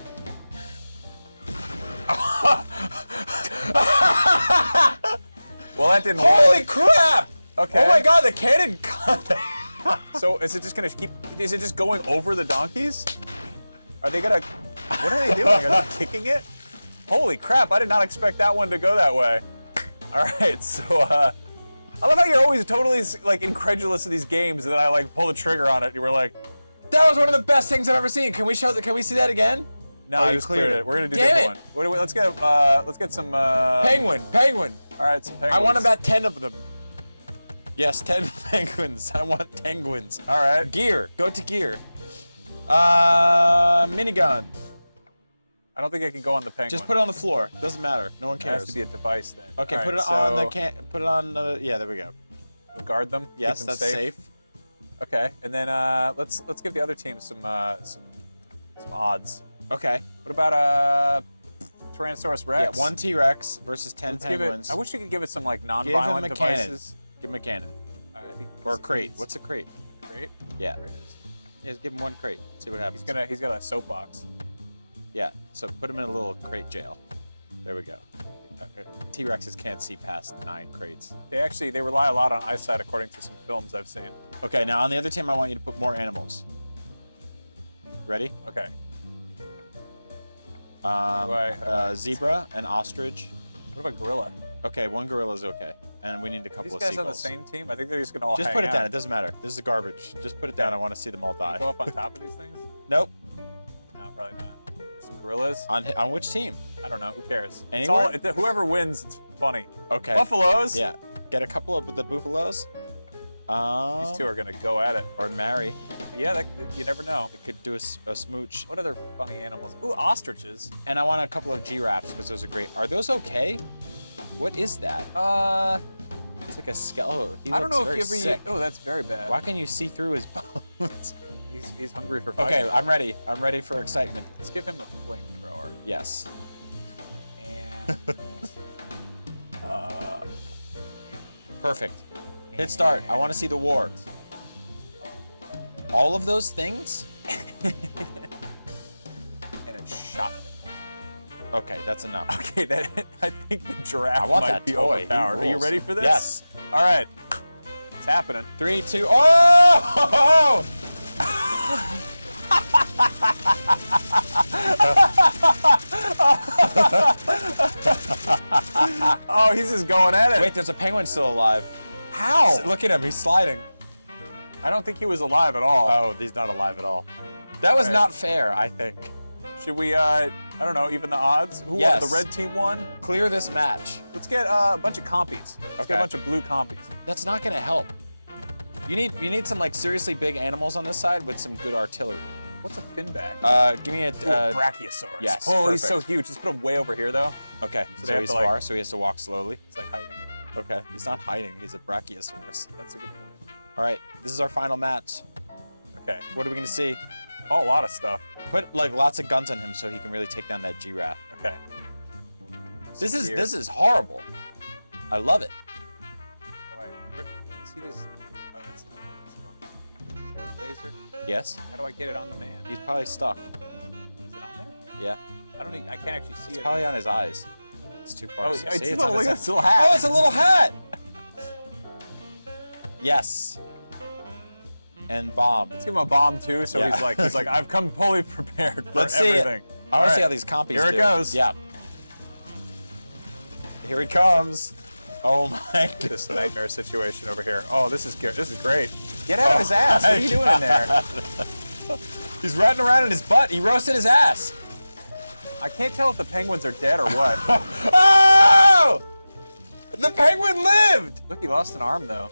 Well, that didn't Holy work. crap! Okay. Oh my God, the cannon! So is it just gonna keep? Is it just going over the donkeys? Are they gonna? What are they doing? Are they kicking it? Holy crap! I did not expect that one to go that way. All right, so I love how you're always totally like incredulous of these games, and then I like pull the trigger on it, and you were like, That was one of the best things I've ever seen. Can we see that again? "No, Oh, I you just cleared it. We're gonna do a Damn different it. one. Let's get some Penguin. All right, some penguins. I want about 10 of them. Yes, 10 penguins. I want penguins. All right. Gear. Go to gear. Minigun. I don't think I can go on the penguin. Just put it on the floor. Doesn't matter. No one It cares. has to be a device then. Okay, All put right, it on the so Put it on the. Yeah, there we go. we'll guard them. Yes, keep them that's safe. Okay, and then let's give the other team some odds. Okay. What about Tyrannosaurus Rex? Yeah, 1 T-Rex versus 10 Let's give penguins. it. I wish you could give it some like Give him non-violent a cannon. devices. Give him a cannon. All right, I think Or a crate. What's a crate? crate? Yeah. Crate is. Yeah, just give him 1 crate. See what happens. He's got a soapbox. Yeah. So put him in a little crate jail. There we go. T-Rexes can't see past 9 crates. They rely a lot on eyesight according to some films I've seen. Okay, now on the other team, I want you to put more animals. Ready? Okay. Zebra and ostrich. What about gorilla? Okay, 1 gorilla's okay. And we need a couple These of guys seagulls. on the same team? I think they're just gonna all Just hang put it down. out. It doesn't matter. This is garbage. Just put it down. I want to see them all die. Go up on top of these things? Nope. No, probably not. Some gorillas? On which team? I don't know. Who cares? Anywhere? Whoever wins, it's funny. Okay. Buffaloes? Yeah. Get a couple of the buffaloes. These two are gonna go at it. Or marry. Yeah, you never know. They could do a smooch. What other funny animals? Ooh, ostriches. And I want a couple of giraffes because those are great. Are those okay? What is that? It's like a skeleton. I don't know if you ever. Sick. Oh, that's very bad. Why can you see through his bones? He's hungry for fighting. Okay, I'm ready. I'm ready for excitement. Let's give him a flamethrower. Yes. And Perfect. Hit start. I want to see the war. All of those things? and a shotgun. Okay, that's enough. Okay, I think the giraffe I want might that be toy. He overpowered. Are you rules. ready for this? Yes. All right. It's happening. 3, 2, oh! Oh, he's just going at it. Wait, there's a penguin still alive. How? Look at him, he's sliding. I don't think he was alive at all. Oh, he's not alive at all. That was Right. not fair, I think. Should we, I don't know, even the odds? Who Yes. won? The red team won? Clear this match. Let's get a bunch of compies. Let's Okay. get a bunch of blue compies. That's not gonna help. You need some like seriously big animals on this side with some good artillery. What's a finback? Give me a. Ooh, Brachiosaurus. yes, Oh, he's so perfect. huge. Let's put him way over here, though. Okay, they so have he's to, like- far, so he has to walk slowly. It's like hiding. Okay, he's not hiding. He's a Brachiosaurus. That's a good point. All right, this is our final match. Okay. What are we gonna see? Oh, a lot of stuff. Put like lots of guns on him so he can really take down that giraffe. Okay. This is Here. this is horrible. I love it. Oh, wait. See this? Oh, that's not. Laser. Yes, How do I get it on the man? he's probably stuck. Is it on there? Yeah, I don't. I can't actually see it. probably on his eyes. It's too far. Oh, to see. it's See, a on little, his look at head. this little hat. Oh, it's a little hat. Yes. And bomb. Let's give him a bomb too, so Yeah. he's like, I've come fully prepared for Let's see it. everything. I want to All see how right. these compies Here it do. goes. Yeah. Here he comes. Oh my This is a nightmare situation over here. Oh, this is good. This is great. Get Oh out of his ass. What are you doing in there? He's riding around in his butt. He roasted his ass. I can't tell if the penguins are dead or what. Oh! The penguin lived. Look, he lost an arm though.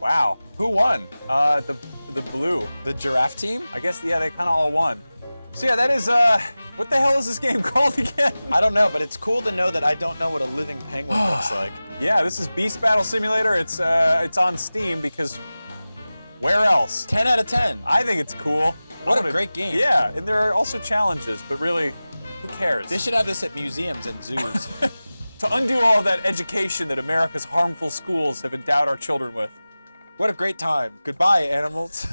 Wow. Who won? The blue. The giraffe team? I guess yeah, they kind of all won. So yeah, that is what the hell is this game called again? I don't know, but it's cool to know that I don't know what a living penguin looks like. Yeah, this is Beast Battle Simulator. It's on Steam because where else? 10 out of 10. I think it's cool. What I a wanna- great game. Yeah, and there are also challenges, but really, who cares? They should have this at museums and zoos. To undo all of that education that America's harmful schools have endowed our children with. What a great time. Goodbye, animals.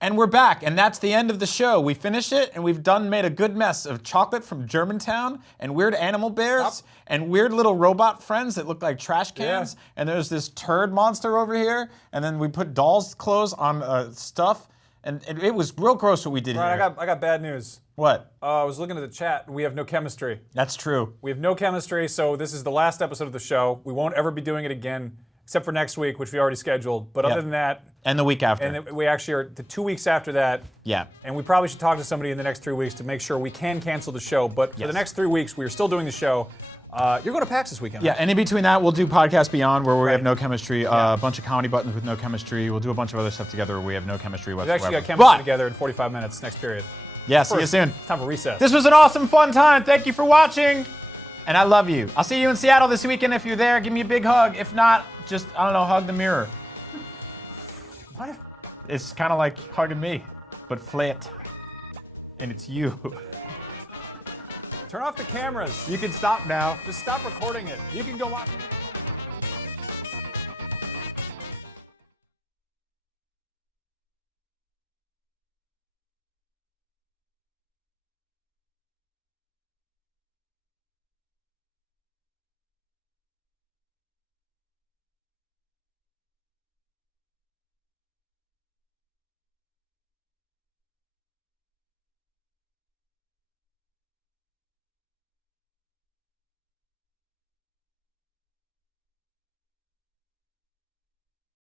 And we're back, and that's the end of the show. We finished it, and we've made a good mess of chocolate from Germantown, and weird animal bears, and weird little robot friends that look like trash cans, and there's this turd monster over here, and then we put dolls' clothes on stuff, and it was real gross what we did Right, here. I got bad news. What? I was looking at the chat. We have no chemistry. That's true. We have no chemistry, so this is the last episode of the show. We won't ever be doing it again, except for next week, which we already scheduled. But Yep. other than that, And the week after. and then we actually are the 2 weeks after that. Yeah. And we probably should talk to somebody in the next 3 weeks to make sure we can cancel the show. But for Yes. the next 3 weeks, we are still doing the show. You're going to PAX this weekend. Yeah, and in between that, we'll do Podcast Beyond, where we Right. have no chemistry, a bunch of comedy buttons with no chemistry. We'll do a bunch of other stuff together where we have no chemistry We've whatsoever. actually got chemistry But, together in 45 minutes next period. yeah, see you First, soon. it's time for recess. This was an awesome, fun time. Thank you for watching. And I love you. I'll see you in Seattle this weekend. If you're there, give me a big hug. If not, just, I don't know, hug the mirror. What? It's kind of like hugging me, but flat. And it's you. Turn off the cameras. You can stop now. Just stop recording it. You can go on.